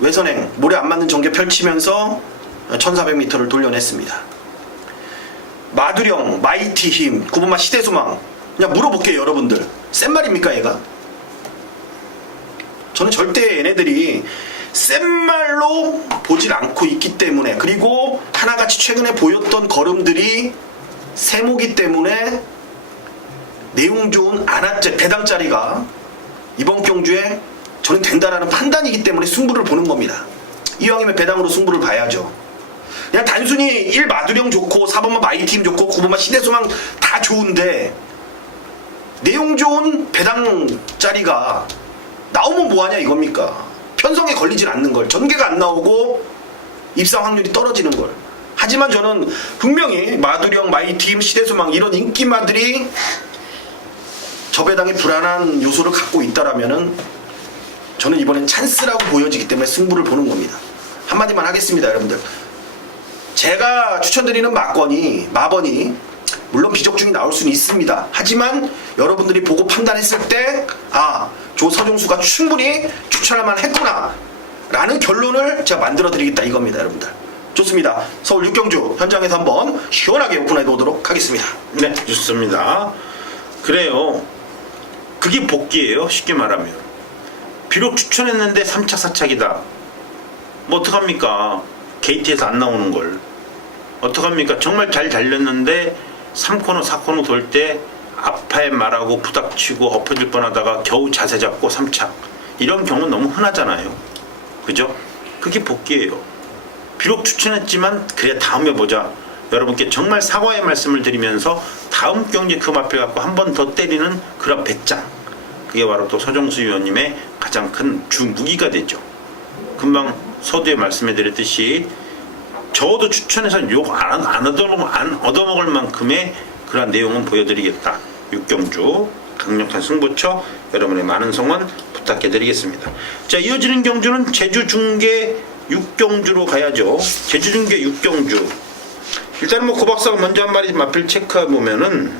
외선행 모래 안 맞는 전개 펼치면서 1400m를 돌려냈습니다. 마두령 마이티 힘 9번만 시대소망 그냥 물어볼게요. 여러분들 센 말입니까 얘가? 저는 절대 얘네들이 센 말로 보질 않고 있기 때문에, 그리고 하나같이 최근에 보였던 걸음들이 세모기 때문에 내용 좋은 안아째 배당짜리가 이번 경주에 저는 된다라는 판단이기 때문에 승부를 보는 겁니다. 이왕이면 배당으로 승부를 봐야죠. 그냥 단순히 1 마두령 좋고 4번만 마이팀 좋고 9번만 시대소망 다 좋은데 내용 좋은 배당짜리가 나오면 뭐하냐 이겁니까? 편성에 걸리진 않는 걸, 전개가 안 나오고 입상 확률이 떨어지는 걸. 하지만 저는 분명히 마두령, 마이팀, 시대소망 이런 인기마들이 저 배당의 불안한 요소를 갖고 있다라면은 저는 이번엔 찬스라고 보여지기 때문에 승부를 보는 겁니다. 한마디만 하겠습니다, 여러분들. 제가 추천드리는 마번이 물론 비적중이 나올 수는 있습니다. 하지만 여러분들이 보고 판단했을 때 조 서정수가 충분히 추천할 만했구나 라는 결론을 제가 만들어 드리겠다 이겁니다, 여러분들. 좋습니다. 서울 육경주 현장에서 한번 시원하게 오픈해 보도록 하겠습니다. 네, 좋습니다. 그래요. 그게 복귀예요, 쉽게 말하면. 비록 추천했는데 3착 4착이다. 뭐 어떡합니까? 게이트에서 안 나오는 걸. 어떡합니까? 정말 잘 달렸는데 3코너 4코너 돌 때 앞에 말하고 부닥치고 엎어질 뻔하다가 겨우 자세 잡고 3착. 이런 경우 너무 흔하잖아요. 그죠? 그게 복귀예요. 비록 추천했지만 그래 다음에 보자. 여러분께 정말 사과의 말씀을 드리면서 다음 경기 그 앞에 갖고 한 번 더 때리는 그런 배짱. 그게 바로 또 서정수 의원님의 가장 큰 주 무기가 되죠. 금방 서두에 말씀해 드렸듯이 저도 추천해서 욕 안 얻어먹을 만큼의 그런 내용은 보여드리겠다. 육경주 강력한 승부처 여러분의 많은 성원 부탁해 드리겠습니다. 자, 이어지는 경주는 제주 중계 육경주로 가야죠. 제주 중계 육경주. 일단 뭐 고박사가 먼저 한 마리 마필 체크해 보면은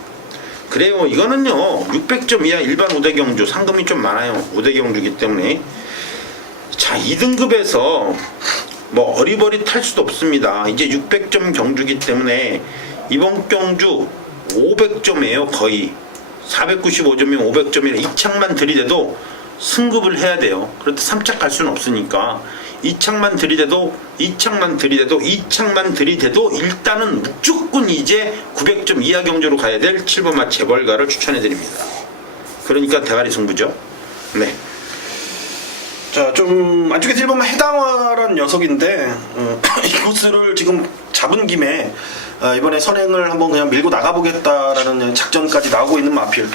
그래요. 이거는요 600점 이하 일반 5대 경주 상금이 좀 많아요. 5대 경주기 때문에 자 2등급에서 뭐 어리버리 탈 수도 없습니다. 이제 600점 경주기 때문에 이번 경주 500점이에요. 거의 495점이면 500점이라 2착만 들이대도 승급을 해야 돼요. 그런데 3착 갈 수는 없으니까 2착만 들이대도 일단은 무조건 이제 900점 이하 경주로 가야 될 7번마 재벌가를 추천해 드립니다. 그러니까 대가리 승부죠. 네. 자, 좀 안쪽에서 1번만 해당화라는 녀석인데 이 코스를 지금 잡은 김에 이번에 선행을 한번 그냥 밀고 나가보겠다라는 작전까지 나오고 있는 마필.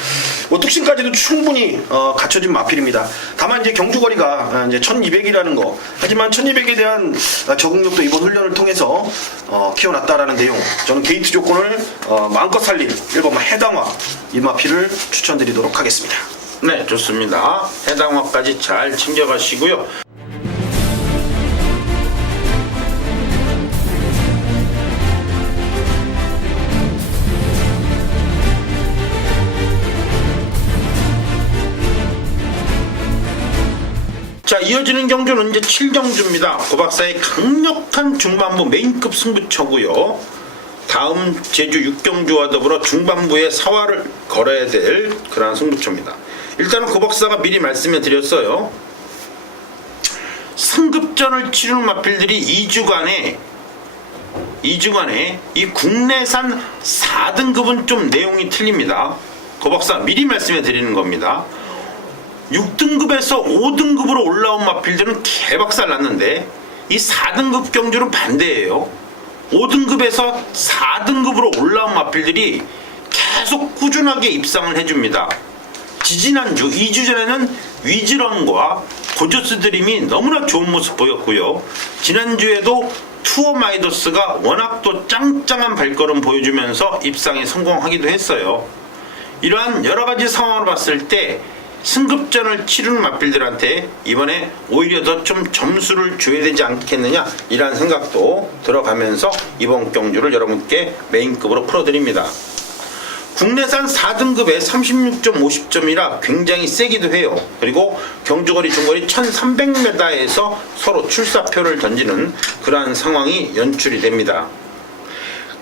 뭐 뚝심까지도 충분히 갖춰진 마필입니다. 다만 이제 경주거리가 이제 1200이라는 거. 하지만 1200에 대한 적응력도 이번 훈련을 통해서 키워놨다라는 내용. 저는 게이트 조건을 마음껏 살린 1번만 해당화 이 마필을 추천드리도록 하겠습니다. 네, 좋습니다. 해당화까지 잘 챙겨가시고요. 자, 이어지는 경주는 이제 7경주입니다. 고박사의 강력한 중반부 메인급 승부처고요. 다음 제주 6경주와 더불어 중반부에 사활을 걸어야 될 그러한 승부처입니다. 일단은 고박사가 미리 말씀해 드렸어요. 승급전을 치르는 마필들이 2주간에 이 국내산 4등급은 좀 내용이 틀립니다. 고박사 미리 말씀해 드리는 겁니다. 6등급에서 5등급으로 올라온 마필들은 개박살 났는데 이 4등급 경주는 반대예요. 5등급에서 4등급으로 올라온 마필들이 계속 꾸준하게 입상을 해줍니다. 지지난주 2주 전에는 위즈런과 고저스 드림이 너무나 좋은 모습 보였고요. 지난주에도 투어 마이더스가 워낙 또 짱짱한 발걸음 보여주면서 입상에 성공하기도 했어요. 이러한 여러가지 상황을 봤을 때 승급전을 치르는 마필들한테 이번에 오히려 더 좀 점수를 줘야 되지 않겠느냐 이런 생각도 들어가면서 이번 경주를 여러분께 메인급으로 풀어드립니다. 국내산 4등급에 36.50점이라 굉장히 세기도 해요. 그리고 경주거리 중거리 1300m에서 서로 출사표를 던지는 그러한 상황이 연출이 됩니다.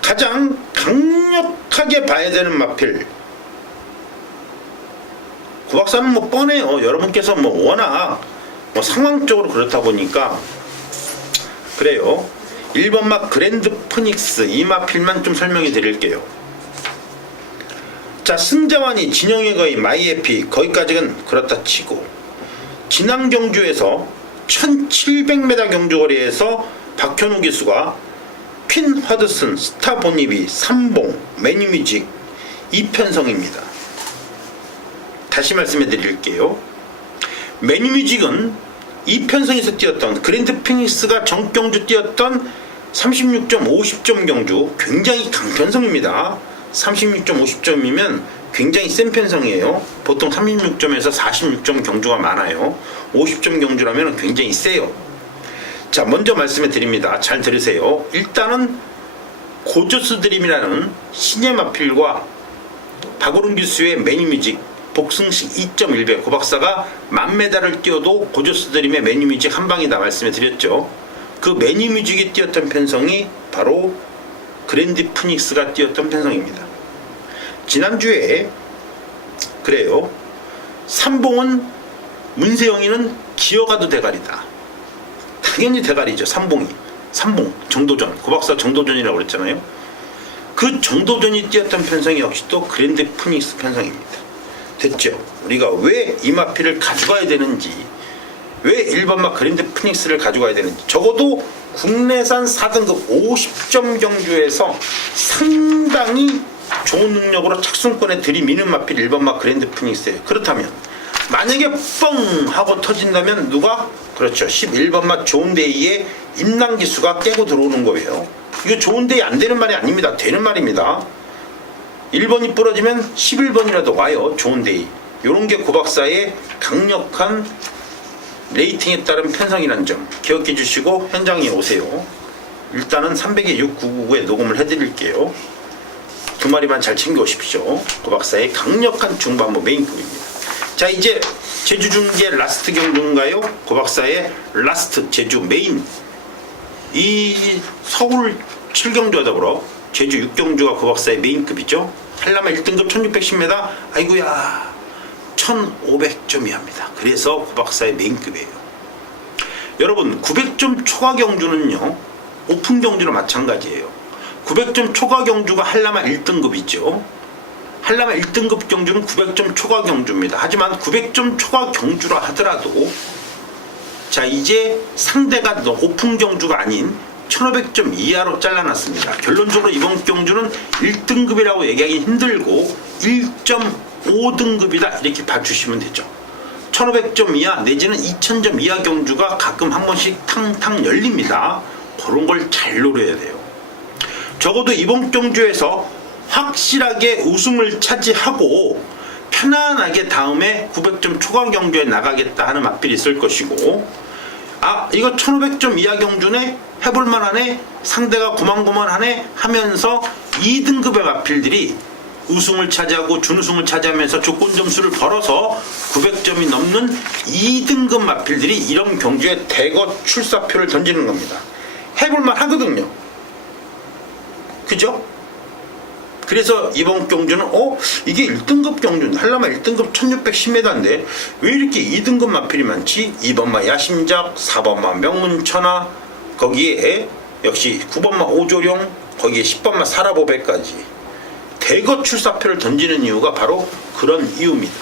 가장 강력하게 봐야 되는 마필, 고박사는 뭐 뻔해요. 여러분께서 뭐 워낙 상황적으로 그렇다 보니까 그래요. 1번막 그랜드 포닉스 이 마필만 좀 설명해 드릴게요. 자, 승자완이 진영의 거의 마이에피 거기까지는 그렇다 치고 지난 경주에서 1700m 경주거리에서 박현우 기수가 퀸 허드슨, 스타 보니비, 삼봉, 매니뮤직 이편성입니다. 다시 말씀해 드릴게요. 매니뮤직은 이편성에서 뛰었던 그랜드 피닉스가 정경주 뛰었던 36.50점 경주 굉장히 강편성입니다. 36.50점이면 굉장히 센 편성이에요. 보통 36점에서 46점 경주가 많아요. 50점 경주라면 굉장히 세요. 자, 먼저 말씀해 드립니다. 잘 들으세요. 일단은 고저스 드림이라는 신예 마필과 박오른 기수의 매니뮤직 복승식 2.1배 고박사가 만메달을 뛰어도 고저스 드림의 매니뮤직 한방이다 말씀해 드렸죠. 그 매니뮤직이 뛰었던 편성이 바로 그랜드 피닉스가 뛰었던 편성입니다. 지난주에 그래요. 삼봉은 문세영이는 기어가도 대가리다. 당연히 대가리죠. 삼봉 정도전 고박사 정도전이라고 그랬잖아요. 그 정도전이 뛰었던 편성이 역시 또 그랜드 피닉스 편성입니다. 됐죠? 우리가 왜 이 마필을 가져가야 되는지, 왜 1번막 그랜드 피닉스를 가져가야 되는지, 적어도 국내산 4등급 50점 경주에서 상당히 좋은 능력으로 착순권에 들이미는 마필 1번막 그랜드 피닉스예요. 그렇다면 만약에 뻥 하고 터진다면 누가? 그렇죠. 11번막 좋은데이의 임남기수가 깨고 들어오는 거예요. 이거 좋은데이 안 되는 말이 아닙니다. 되는 말입니다. 1번이 부러지면 11번이라도 와요. 좋은데이. 요런 게 고박사의 강력한 레이팅에 따른 편성이라는 점 기억해 주시고 현장에 오세요. 일단은 300에 6999에 녹음을 해드릴게요. 두 마리만 잘 챙겨 오십시오. 고박사의 강력한 중반부 메인급입니다. 자, 이제 제주 중계 라스트 경주인가요? 고박사의 라스트 제주 메인. 이 서울 7경주와 더불어 제주 6경주가 고박사의 메인급이죠. 한라마 1등급 1610m. 아이고야 1500점이 합니다. 그래서 고박사의 메인급이에요. 여러분 900점 초과 경주는요 오픈 경주랑 마찬가지예요. 900점 초과 경주가 한라마 1등급이죠. 한라마 1등급 경주는 900점 초과 경주입니다. 하지만 900점 초과 경주라 하더라도 자, 이제 상대가 높은 경주가 아닌 1500점 이하로 잘라놨습니다. 결론적으로 이번 경주는 1등급이라고 얘기하기 힘들고 1.5등급이다 이렇게 봐주시면 되죠. 1500점 이하 내지는 2000점 이하 경주가 가끔 한 번씩 탕탕 열립니다. 그런 걸 잘 노려야 돼요. 적어도 이번 경주에서 확실하게 우승을 차지하고 편안하게 다음에 900점 초과 경주에 나가겠다 하는 마필이 있을 것이고, 아 이거 1500점 이하 경주네 해볼만하네 상대가 고만고만하네 하면서 2등급의 마필들이 우승을 차지하고 준우승을 차지하면서 조건 점수를 벌어서 900점이 넘는 2등급 마필들이 이런 경주에 대거 출사표를 던지는 겁니다. 해볼만 하거든요. 그죠? 그래서 이번 경주는 이게 1등급 경주 한라마 1등급 1610m인데 왜 이렇게 2등급 마필이 많지? 2번마 야심작, 4번마 명문천하, 거기에 역시 9번마 오조룡, 거기에 10번마 사라보배까지 대거 출사표를 던지는 이유가 바로 그런 이유입니다.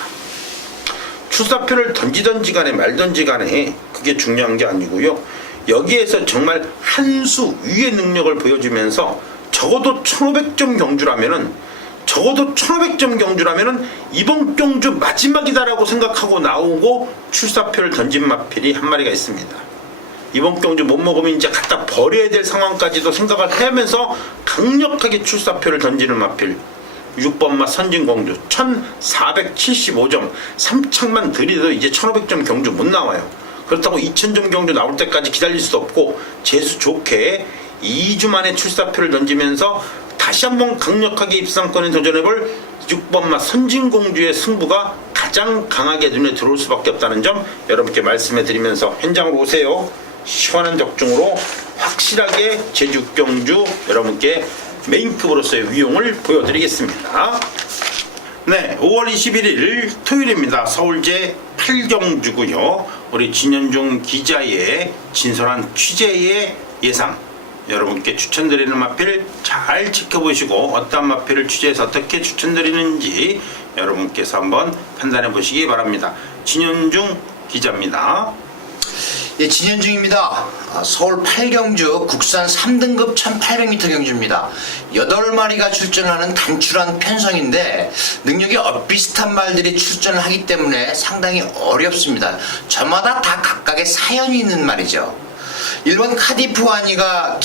출사표를 던지던지 간에 말던지 간에 그게 중요한 게 아니고요. 여기에서 정말 한 수 위의 능력을 보여주면서 적어도 1500점 경주라면은 이번 경주 마지막이다라고 생각하고 나오고 출사표를 던진 마필이 한 마리가 있습니다. 이번 경주 못 먹으면 이제 갖다 버려야 될 상황까지도 생각을 하면서 강력하게 출사표를 던지는 마필 6번마 선진공주 1475점 3창만 들이도 이제 1500점 경주 못 나와요. 그렇다고 2000점 경주 나올 때까지 기다릴 수도 없고 재수 좋게 2주 만에 출사표를 던지면서 다시 한번 강력하게 입상권에 도전해볼 6번마 선진공주의 승부가 가장 강하게 눈에 들어올 수밖에 없다는 점 여러분께 말씀해 드리면서 현장으로 오세요. 시원한 적중으로 확실하게 제6경주 여러분께 메인급으로서의 위용을 보여드리겠습니다. 네, 5월 21일 토요일입니다. 서울제 8경주고요. 우리 진현중 기자의 진솔한 취재의 예상 여러분께 추천드리는 마필 잘 지켜보시고 어떤 마필을 취재해서 어떻게 추천드리는지 여러분께서 한번 판단해 보시기 바랍니다. 진현중 기자입니다. 예, 진현중입니다. 서울 8경주 국산 3등급 1800m 경주입니다. 8마리가 출전하는 단출한 편성인데 능력이 엇비슷한 말들이 출전을 하기 때문에 상당히 어렵습니다. 저마다 다 각각의 사연이 있는 말이죠. 1번 카디프와니가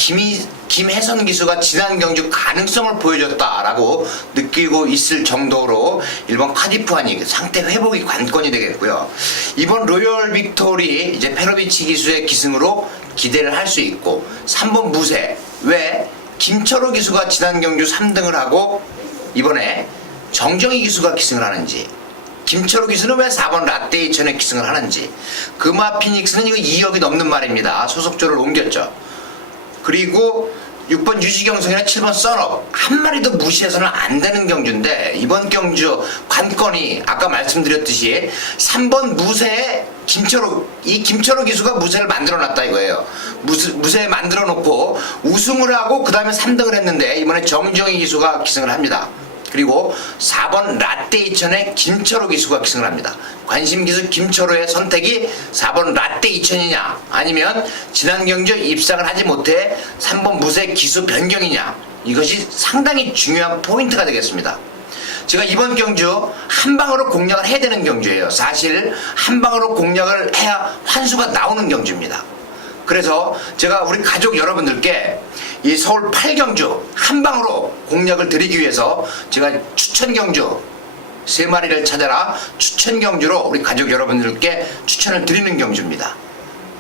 김혜선 기수가 지난 경주 가능성을 보여줬다라고 느끼고 있을 정도로 1번 카디프와니 상태 회복이 관건이 되겠고요. 2번 로열 빅토리 이제 페로비치 기수의 기승으로 기대를 할 수 있고 3번 무쇠 왜 김철호 기수가 지난 경주 3등을 하고 이번에 정정희 기수가 기승을 하는지 김철호 기수는 왜 4번 라떼이천에 기승을 하는지 금화 피닉스는 이거 2억이 넘는 말입니다. 소속조를 옮겼죠. 그리고 6번 유지경성이나 7번 썬업 한 마리도 무시해서는 안 되는 경주인데 이번 경주 관건이 아까 말씀드렸듯이 3번 무쇠에 이 김철호 기수가 무쇠를 만들어놨다 이거예요. 무쇠 만들어놓고 우승을 하고 그 다음에 3등을 했는데 이번에 정정희 기수가 기승을 합니다. 그리고 4번 라떼이천에 김철호 기수가 기승을 합니다. 관심기수 김철호의 선택이 4번 라떼이천이냐 아니면 지난 경주 입상을 하지 못해 3번 무쇠 기수 변경이냐 이것이 상당히 중요한 포인트가 되겠습니다. 제가 이번 경주 한 방으로 공략을 해야 되는 경주예요. 사실 한 방으로 공략을 해야 환수가 나오는 경주입니다. 그래서 제가 우리 가족 여러분들께 이 서울 8경주 한 방으로 공략을 드리기 위해서 제가 추천 경주 3마리를 찾아라 추천 경주로 우리 가족 여러분들께 추천을 드리는 경주입니다.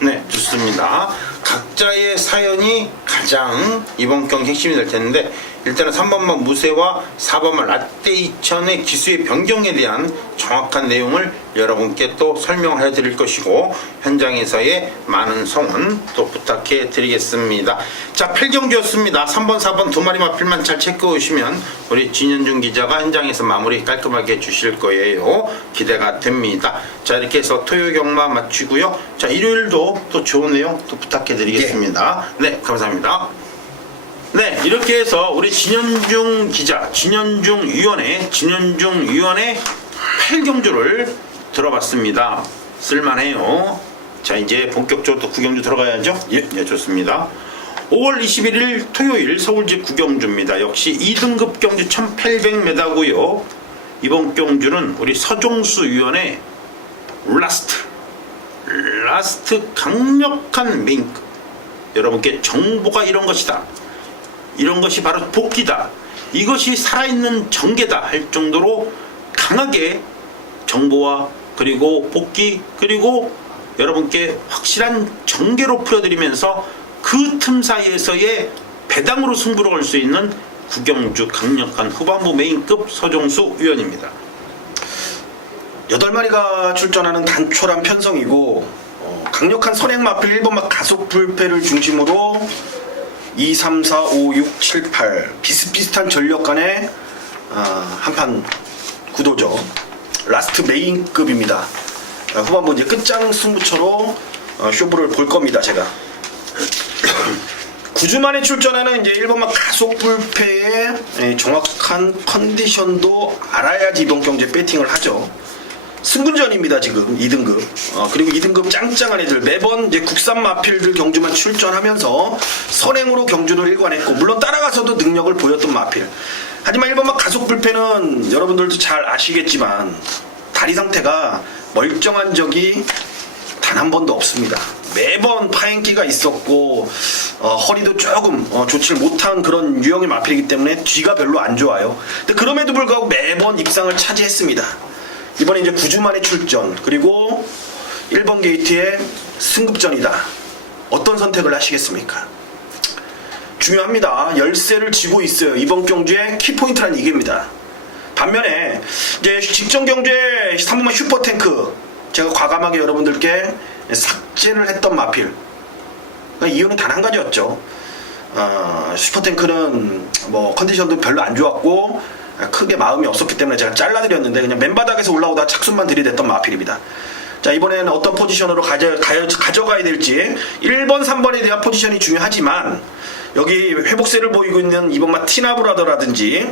네, 좋습니다. 각자의 사연이 가장 이번 경기 핵심이 될 텐데 일단은 3번만 무쇠와 4번만 라떼이천의 기수의 변경에 대한 정확한 내용을 여러분께 또 설명해 드릴 것이고 현장에서의 많은 성원 또 부탁해 드리겠습니다. 자, 8경주였습니다. 3번 4번 두 마리 마필만 잘 체크해 오시면 우리 진현중 기자가 현장에서 마무리 깔끔하게 해 주실 거예요. 기대가 됩니다. 자, 이렇게 해서 토요 경마 마치고요. 자, 일요일도 또 좋은 내용 또 부탁해 드리겠습니다. 네, 감사합니다. 네, 이렇게 해서 우리 진현중 기자, 진현중 위원의 8경주를 들어봤습니다. 쓸만해요. 자, 이제 본격적으로 또 구경주 들어가야죠? 예, 좋습니다. 5월 21일 토요일 서울집 구경주입니다. 역시 2등급 경주 1800m고요. 이번 경주는 우리 서종수 위원의 라스트 강력한 메인급. 여러분께 정보가 이런 것이다. 이런 것이 바로 복귀다. 이것이 살아있는 전개다 할 정도로 강하게 정보와 그리고 복귀 그리고 여러분께 확실한 전개로 풀어드리면서 그 틈 사이에서의 배당으로 승부를 걸 수 있는 구경주 강력한 후반부 메인급 서종수 위원입니다. 8마리가 출전하는 단촐한 편성이고 강력한 선행 마필 1번막 가속 불패를 중심으로 2, 3, 4, 5, 6, 7, 8 비슷비슷한 전력 간의 한판 구도죠. 라스트 메인급입니다. 후반부 이제 끝장 승부처로 쇼부를 볼 겁니다. 제가 9주 만에 출전하는 이제 1번막 가속 불패의 정확한 컨디션도 알아야지 이번 경주에 배팅을 하죠. 승분전입니다. 지금 2등급 그리고 2등급 짱짱한 애들 매번 이제 국산 마필들 경주만 출전하면서 선행으로 경주를 일관했고 물론 따라가서도 능력을 보였던 마필. 하지만 1번막 가속 불패는 여러분들도 잘 아시겠지만 다리 상태가 멀쩡한 적이 단 한 번도 없습니다. 매번 파행기가 있었고 허리도 조금 좋지 못한 그런 유형의 마필이기 때문에 뒤가 별로 안 좋아요. 근데 그럼에도 불구하고 매번 입상을 차지했습니다. 이번에 이제 9주 만에 출전 그리고 1번 게이트의 승급전이다. 어떤 선택을 하시겠습니까? 중요합니다. 열세를 쥐고 있어요. 이번 경주의 키포인트란 이게입니다. 반면에 이제 직전 경주에 3번만 슈퍼탱크 제가 과감하게 여러분들께 삭제를 했던 마필. 그러니까 이유는 단 한 가지였죠. 슈퍼탱크는 뭐 컨디션도 별로 안 좋았고 크게 마음이 없었기 때문에 제가 잘라드렸는데 그냥 맨바닥에서 올라오다 착순만 들이댔던 마필입니다. 자, 이번에는 어떤 포지션으로 가져가야 될지 1번, 3번에 대한 포지션이 중요하지만 여기 회복세를 보이고 있는 2번마 티나브라더라든지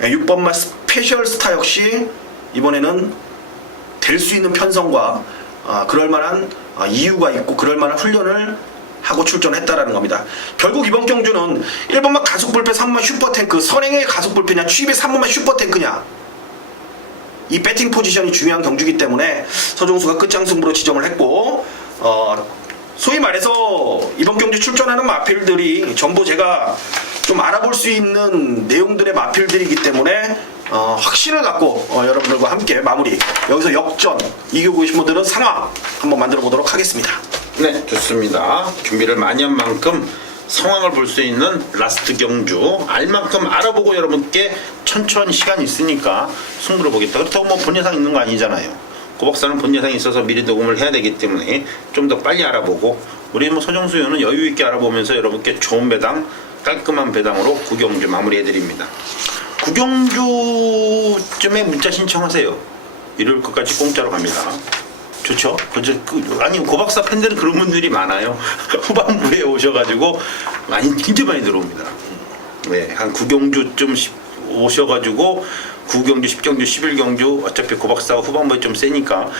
6번마 스페셜 스타 역시 이번에는 될 수 있는 편성과 그럴만한 이유가 있고 그럴만한 훈련을 하고 출전했다라는 겁니다. 결국 이번 경주는 1번만 가속불패 3번만 슈퍼탱크 선행의 가속불패냐 취입의 3번만 슈퍼탱크냐 이 배팅 포지션이 중요한 경주이기 때문에 서종수가 끝장승부로 지정을 했고 소위 말해서 이번 경주 출전하는 마필들이 전부 제가 좀 알아볼 수 있는 내용들의 마필들이기 때문에 확신을 갖고 여러분들과 함께 마무리 여기서 역전 이기고 계신 분들은 상황 한번 만들어 보도록 하겠습니다. 네, 좋습니다. 준비를 많이 한 만큼 상황을 볼 수 있는 라스트 경주 알 만큼 알아보고 여러분께 천천히 시간이 있으니까 승부를 보겠다. 그렇다고 뭐 본 예상 있는 거 아니잖아요. 고박사는 본 예상이 있어서 미리 녹음을 해야 되기 때문에 좀 더 빨리 알아보고 우리 뭐 서정수 의원은 여유 있게 알아보면서 여러분께 좋은 배당 깔끔한 배당으로 구경주 마무리해드립니다. 구경주쯤에 문자 신청하세요. 일요일 끝까지 공짜로 갑니다. 좋죠? 아니 고박사 팬들은 그런 분들이 많아요. 후반부에 오셔가지고 굉장히 많이 들어옵니다. 네, 한 9경주쯤 오셔가지고 9경주, 10경주, 11경주 어차피 고박사가 후반부에 좀 세니까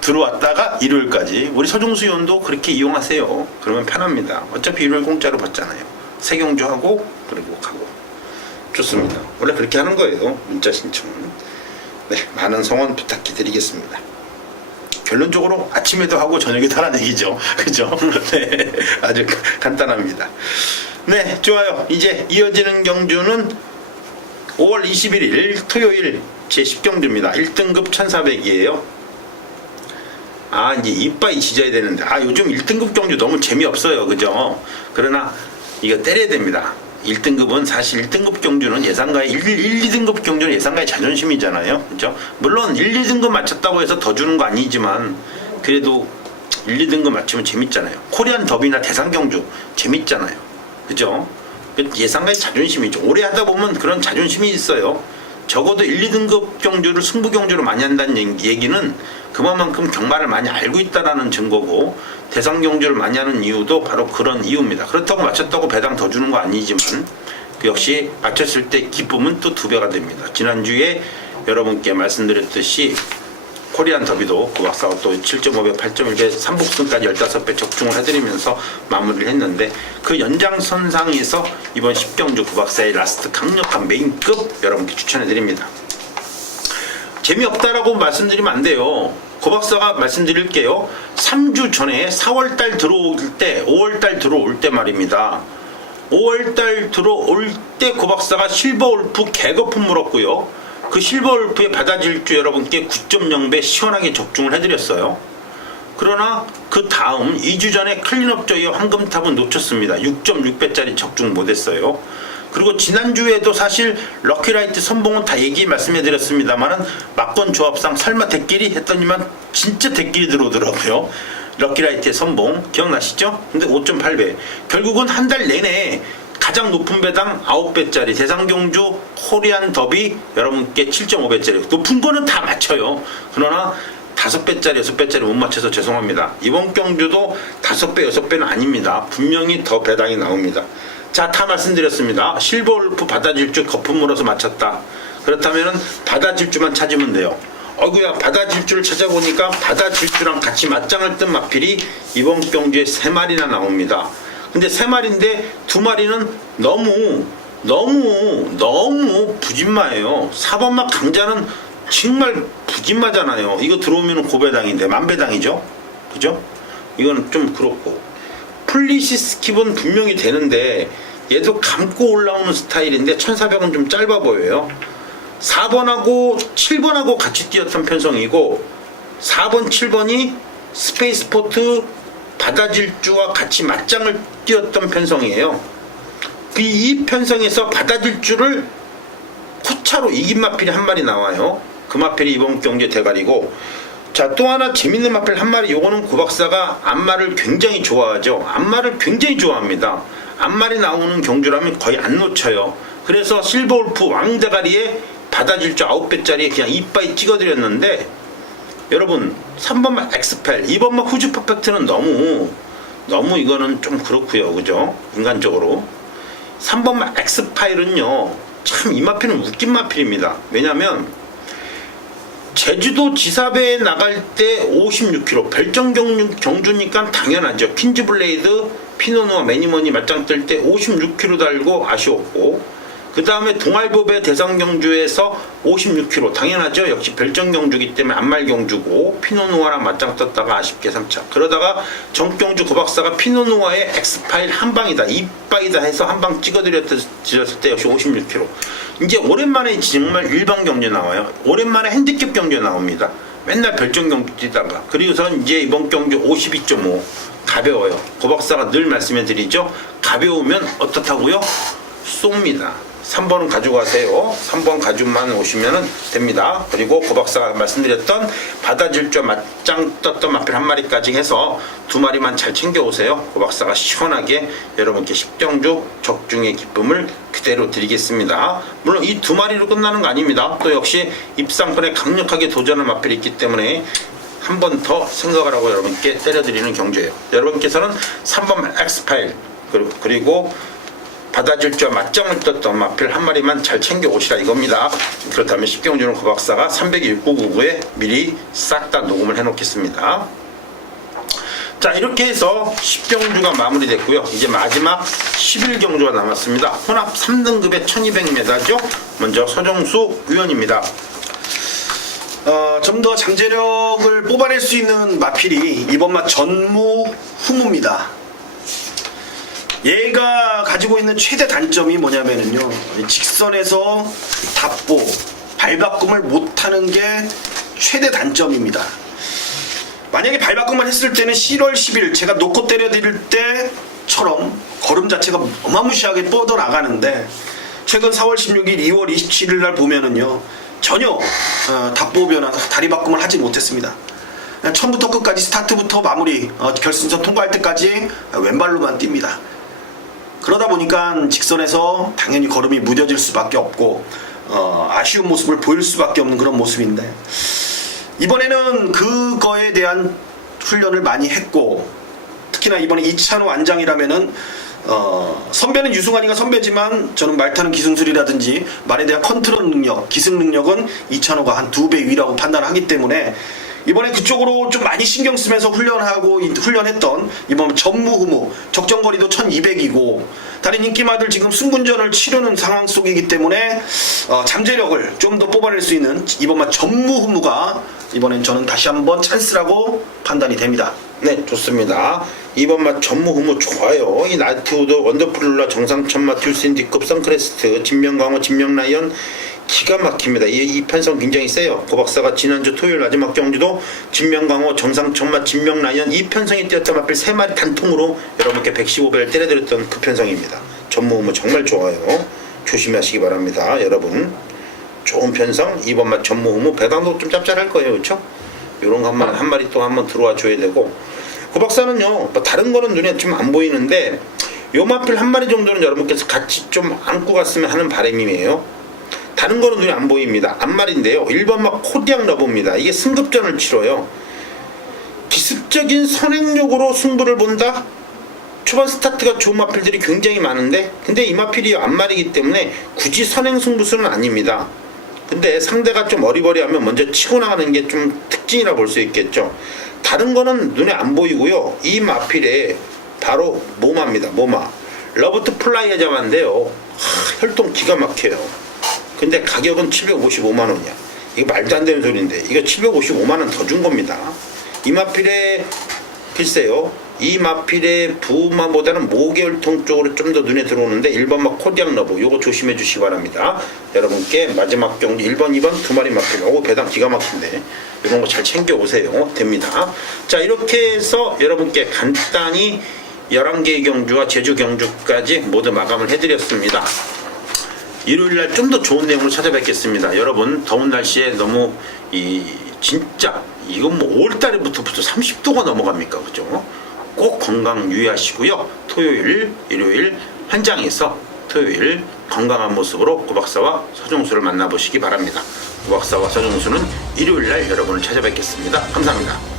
들어왔다가 일요일까지 우리 서종수 의원도 그렇게 이용하세요. 그러면 편합니다. 어차피 일요일 공짜로 받잖아요. 3경주 하고 그리고 가고 좋습니다. 원래 그렇게 하는 거예요. 문자 신청은. 네, 많은 성원 부탁드리겠습니다. 결론적으로 아침에도 하고 저녁에도 하라는 얘기죠. 그죠? 네, 아주 간단합니다. 네, 좋아요. 이제 이어지는 경주는 5월 21일 토요일 제10경주입니다. 1등급 1400이에요. 이제 이빠이 짖어야 되는데 요즘 1등급 경주 너무 재미없어요. 그죠? 그러나 이거 때려야 됩니다. 1등급은 사실 1등급 경주는 예상가의 1, 2등급 경주는 예상가의 자존심이잖아요. 그죠? 물론 1, 2등급 맞췄다고 해서 더 주는 거 아니지만 그래도 1, 2등급 맞추면 재밌잖아요. 코리안 더비나 대상 경주 재밌잖아요. 그죠? 예상가의 자존심이죠. 오래 하다 보면 그런 자존심이 있어요. 적어도 1, 2등급 경주를 승부 경주로 많이 한다는 얘기는 그만큼 경마를 많이 알고 있다라는 증거고 대상 경주를 많이 하는 이유도 바로 그런 이유입니다. 그렇다고 맞췄다고 배당 더 주는 거 아니지만 그 역시 맞췄을 때 기쁨은 또 2배가 됩니다. 지난주에 여러분께 말씀드렸듯이 코리안 더비도 그 박사가 또 7.5배, 8.1배, 3복승까지 15배 적중을 해드리면서 마무리를 했는데 그 연장선상에서 이번 10경주 그 박사의 라스트 강력한 메인급 여러분께 추천해드립니다. 재미없다라고 말씀드리면 안 돼요. 그 박사가 말씀드릴게요. 3주 전에 4월달 들어올 때, 5월달 들어올 때 말입니다. 5월달 들어올 때 그 박사가 실버울프 개거품 물었고요. 그 실버울프의 바다질주 여러분께 9.0배 시원하게 적중을 해드렸어요. 그러나 그 다음 2주 전에 클린업 저이와 황금탑은 놓쳤습니다. 6.6배짜리 적중 못했어요. 그리고 지난주에도 사실 럭키라이트 선봉은 다 얘기 말씀해드렸습니다만은 막권 조합상 설마 대끼리 했더니만 진짜 대끼리 들어오더라고요. 럭키라이트의 선봉 기억나시죠? 근데 5.8배. 결국은 한 달 내내 가장 높은 배당 9배짜리 대상경주 코리안 더비 여러분께 7.5배짜리 높은 거는 다 맞춰요. 그러나 5배짜리 6배짜리 못 맞춰서 죄송합니다. 이번 경주도 5배 6배는 아닙니다. 분명히 더 배당이 나옵니다. 자, 다 말씀드렸습니다. 실버울프 바다질주 거품 물어서 맞췄다. 그렇다면 바다질주만 찾으면 돼요. 어구야, 바다질주를 찾아보니까 바다질주랑 같이 맞짱을 뜬 마필이 이번 경주에 3마리나 나옵니다. 근데 3마리인데 2마리는 너무 부진마예요. 4번마 강자는 정말 부진마잖아요. 이거 들어오면 고배당인데 만배당이죠. 그죠? 이거는 좀 그렇고 플리시 스킵은 분명히 되는데 얘도 감고 올라오는 스타일인데 1400은 좀 짧아 보여요. 4번하고 7번하고 같이 뛰었던 편성이고 4번 7번이 스페이스포트 바다질주와 같이 맞짱을 뛰었던 편성이에요. 이 편성에서 바다질주를 코차로 이긴 마필이 한 마리 나와요. 그 마필이 이번 경주의 대가리고, 자, 또 하나 재밌는 마필 한 마리. 요거는 고박사가 안마를 굉장히 좋아하죠. 안마를 굉장히 좋아합니다. 안마리 나오는 경주라면 거의 안 놓쳐요. 그래서 실버울프 왕대가리에 바다질주 9배짜리 그냥 이빠이 찍어드렸는데, 여러분 3번만 엑스펠, 2번만 후즈 퍼펙트는 너무 이거는 좀 그렇고요. 그죠? 인간적으로 3번만 엑스파일은요 참 이 마필은 웃긴 마필입니다. 왜냐면 제주도 지사배에 나갈 때 56km 별정 경주니까 당연하죠. 퀸즈블레이드 피노누와 매니먼이 맞짱 뜰 때 56km 달고 아쉬웠고, 그 다음에 동알보배 대상경주에서 56km 당연하죠. 역시 별정경주기 때문에 안말경주고 피노누아랑 맞짱 떴다가 아쉽게 3차. 그러다가 정경주 고박사가 피노누아의 엑스파일 한방이다 이빠이다 해서 한방 찍어드렸을 때 역시 56km. 이제 오랜만에 정말 일반 경주 나와요. 오랜만에 핸디캡 경주 나옵니다. 맨날 별정경주 뛰다가. 그리고서 이제 이번 경주 52.5 가벼워요. 고박사가 늘 말씀해드리죠. 가벼우면 어떻다고요? 쏩니다. 3번은 가지고 가세요. 3번 가지고만 오시면 됩니다. 그리고 고박사가 말씀드렸던 바다질주와 맞짱 떴던 마필 한 마리까지 해서 2마리만 잘 챙겨오세요. 고박사가 시원하게 여러분께 10경주 적중의 기쁨을 그대로 드리겠습니다. 물론 이 2마리로 끝나는 거 아닙니다. 또 역시 입상권에 강력하게 도전할 마필이 있기 때문에 한 번 더 생각을 하고 여러분께 때려드리는 경주예요. 여러분께서는 3번 엑스파일 그리고 바다질주와 맞짱을 떴던 마필 한 마리만 잘 챙겨 오시라 이겁니다. 그렇다면 10경주는 고박사가 302-6999에 미리 싹 다 녹음을 해 놓겠습니다. 자, 이렇게 해서 10경주가 마무리됐고요. 이제 마지막 11경주가 남았습니다. 혼합 3등급의 1200m죠. 먼저 서정수 위원입니다. 좀 더 잠재력을 뽑아낼 수 있는 마필이 이번마 전무후무입니다. 얘가 가지고 있는 최대 단점이 뭐냐면은요, 직선에서 답보 발바꿈을 못하는 게 최대 단점입니다. 만약에 발바꿈만 했을 때는 7월 10일 제가 놓고 때려드릴 때처럼 걸음 자체가 어마무시하게 뻗어나가는데, 최근 4월 16일 2월 27일 날 보면은요 전혀 답보 변화 다리 바꿈을 하지 못했습니다. 처음부터 끝까지 스타트부터 마무리 결승선 통과할 때까지 왼발로만 뜁니다. 그러다 보니까 직선에서 당연히 걸음이 무뎌질 수밖에 없고 아쉬운 모습을 보일 수밖에 없는 그런 모습인데, 이번에는 그거에 대한 훈련을 많이 했고, 특히 특히나 이번에 이찬호 안장이라면은 선배는 유승환이가 선배지만 저는 말 타는 기승술이라든지 말에 대한 컨트롤 능력, 기승 능력은 이찬호가 한 2배 위라고 판단하기 때문에 이번에 그쪽으로 좀 많이 신경 쓰면서 훈련했던 이번 전무후무 적정거리도 1200이고 다른 인기마들 지금 승분전을 치르는 상황 속이기 때문에 잠재력을 좀 더 뽑아낼 수 있는 이번만 전무후무가 이번엔 저는 다시 한번 찬스라고 판단이 됩니다. 네, 좋습니다. 이번 맛 전무후무 좋아요. 이 나이트우드, 원더풀룰라, 정상천마, 듀스인디급, 선크레스트, 진명광호, 진명라이언 기가 막힙니다. 이 편성 굉장히 세요. 고박사가 지난주 토요일 마지막 경주도 진명광호, 정상천마, 진명라이언 이 편성이 뛰었다 마필 3마리 단통으로 여러분께 115배를 때려드렸던 그 편성입니다. 전무후무 정말 좋아요. 조심하시기 바랍니다. 여러분 좋은 편성. 이번 맛 전무후무 배당도 좀 짭짤할 거예요. 그렇죠? 요런 거 한 마리 또 한번 들어와 줘야 되고 고박사는요 뭐 다른 거는 눈에 좀 안 보이는데 요 마필 한 마리 정도는 여러분께서 같이 좀 안고 갔으면 하는 바람이에요. 다른 거는 눈에 안 보입니다. 앞말인데요. 1번 막 코디앙 러브입니다. 이게 승급전을 치러요. 기습적인 선행력으로 승부를 본다? 초반 스타트가 좋은 마필들이 굉장히 많은데 근데 이 마필이 앞말이기 때문에 굳이 선행 승부수는 아닙니다. 근데 상대가 좀 어리버리하면 먼저 치고 나가는 게 좀 특징이라 볼 수 있겠죠. 다른 거는 눈에 안 보이고요. 이 마필에 바로 모마입니다. 모마. 러브트 플라이어 자마인데요. 혈통 기가 막혀요. 근데 가격은 755만원이야. 이거 말도 안 되는 소리인데 이거 755만원 더 준 겁니다. 이 마필에 글쎄요. 이 마필의 부마보다는 모계혈통 쪽으로 좀 더 눈에 들어오는데 1번 막 코디앙 러브 요거 조심해 주시기 바랍니다. 여러분께 마지막 경기 1번 2번 두 마리 마필 요거 배당 기가 막힌데 이런 거 잘 챙겨 오세요. 됩니다. 자 이렇게 해서 여러분께 간단히 11개의 경주와 제주 경주까지 모두 마감을 해드렸습니다. 일요일날 좀 더 좋은 내용으로 찾아뵙겠습니다. 여러분 더운 날씨에 너무 진짜 이건 뭐 5월달부터 30도가 넘어갑니까 그죠? 꼭 건강 유의하시고요. 토요일, 일요일 현장에서 토요일 건강한 모습으로 고박사와 서정수를 만나보시기 바랍니다. 고박사와 서정수는 일요일날 여러분을 찾아뵙겠습니다. 감사합니다.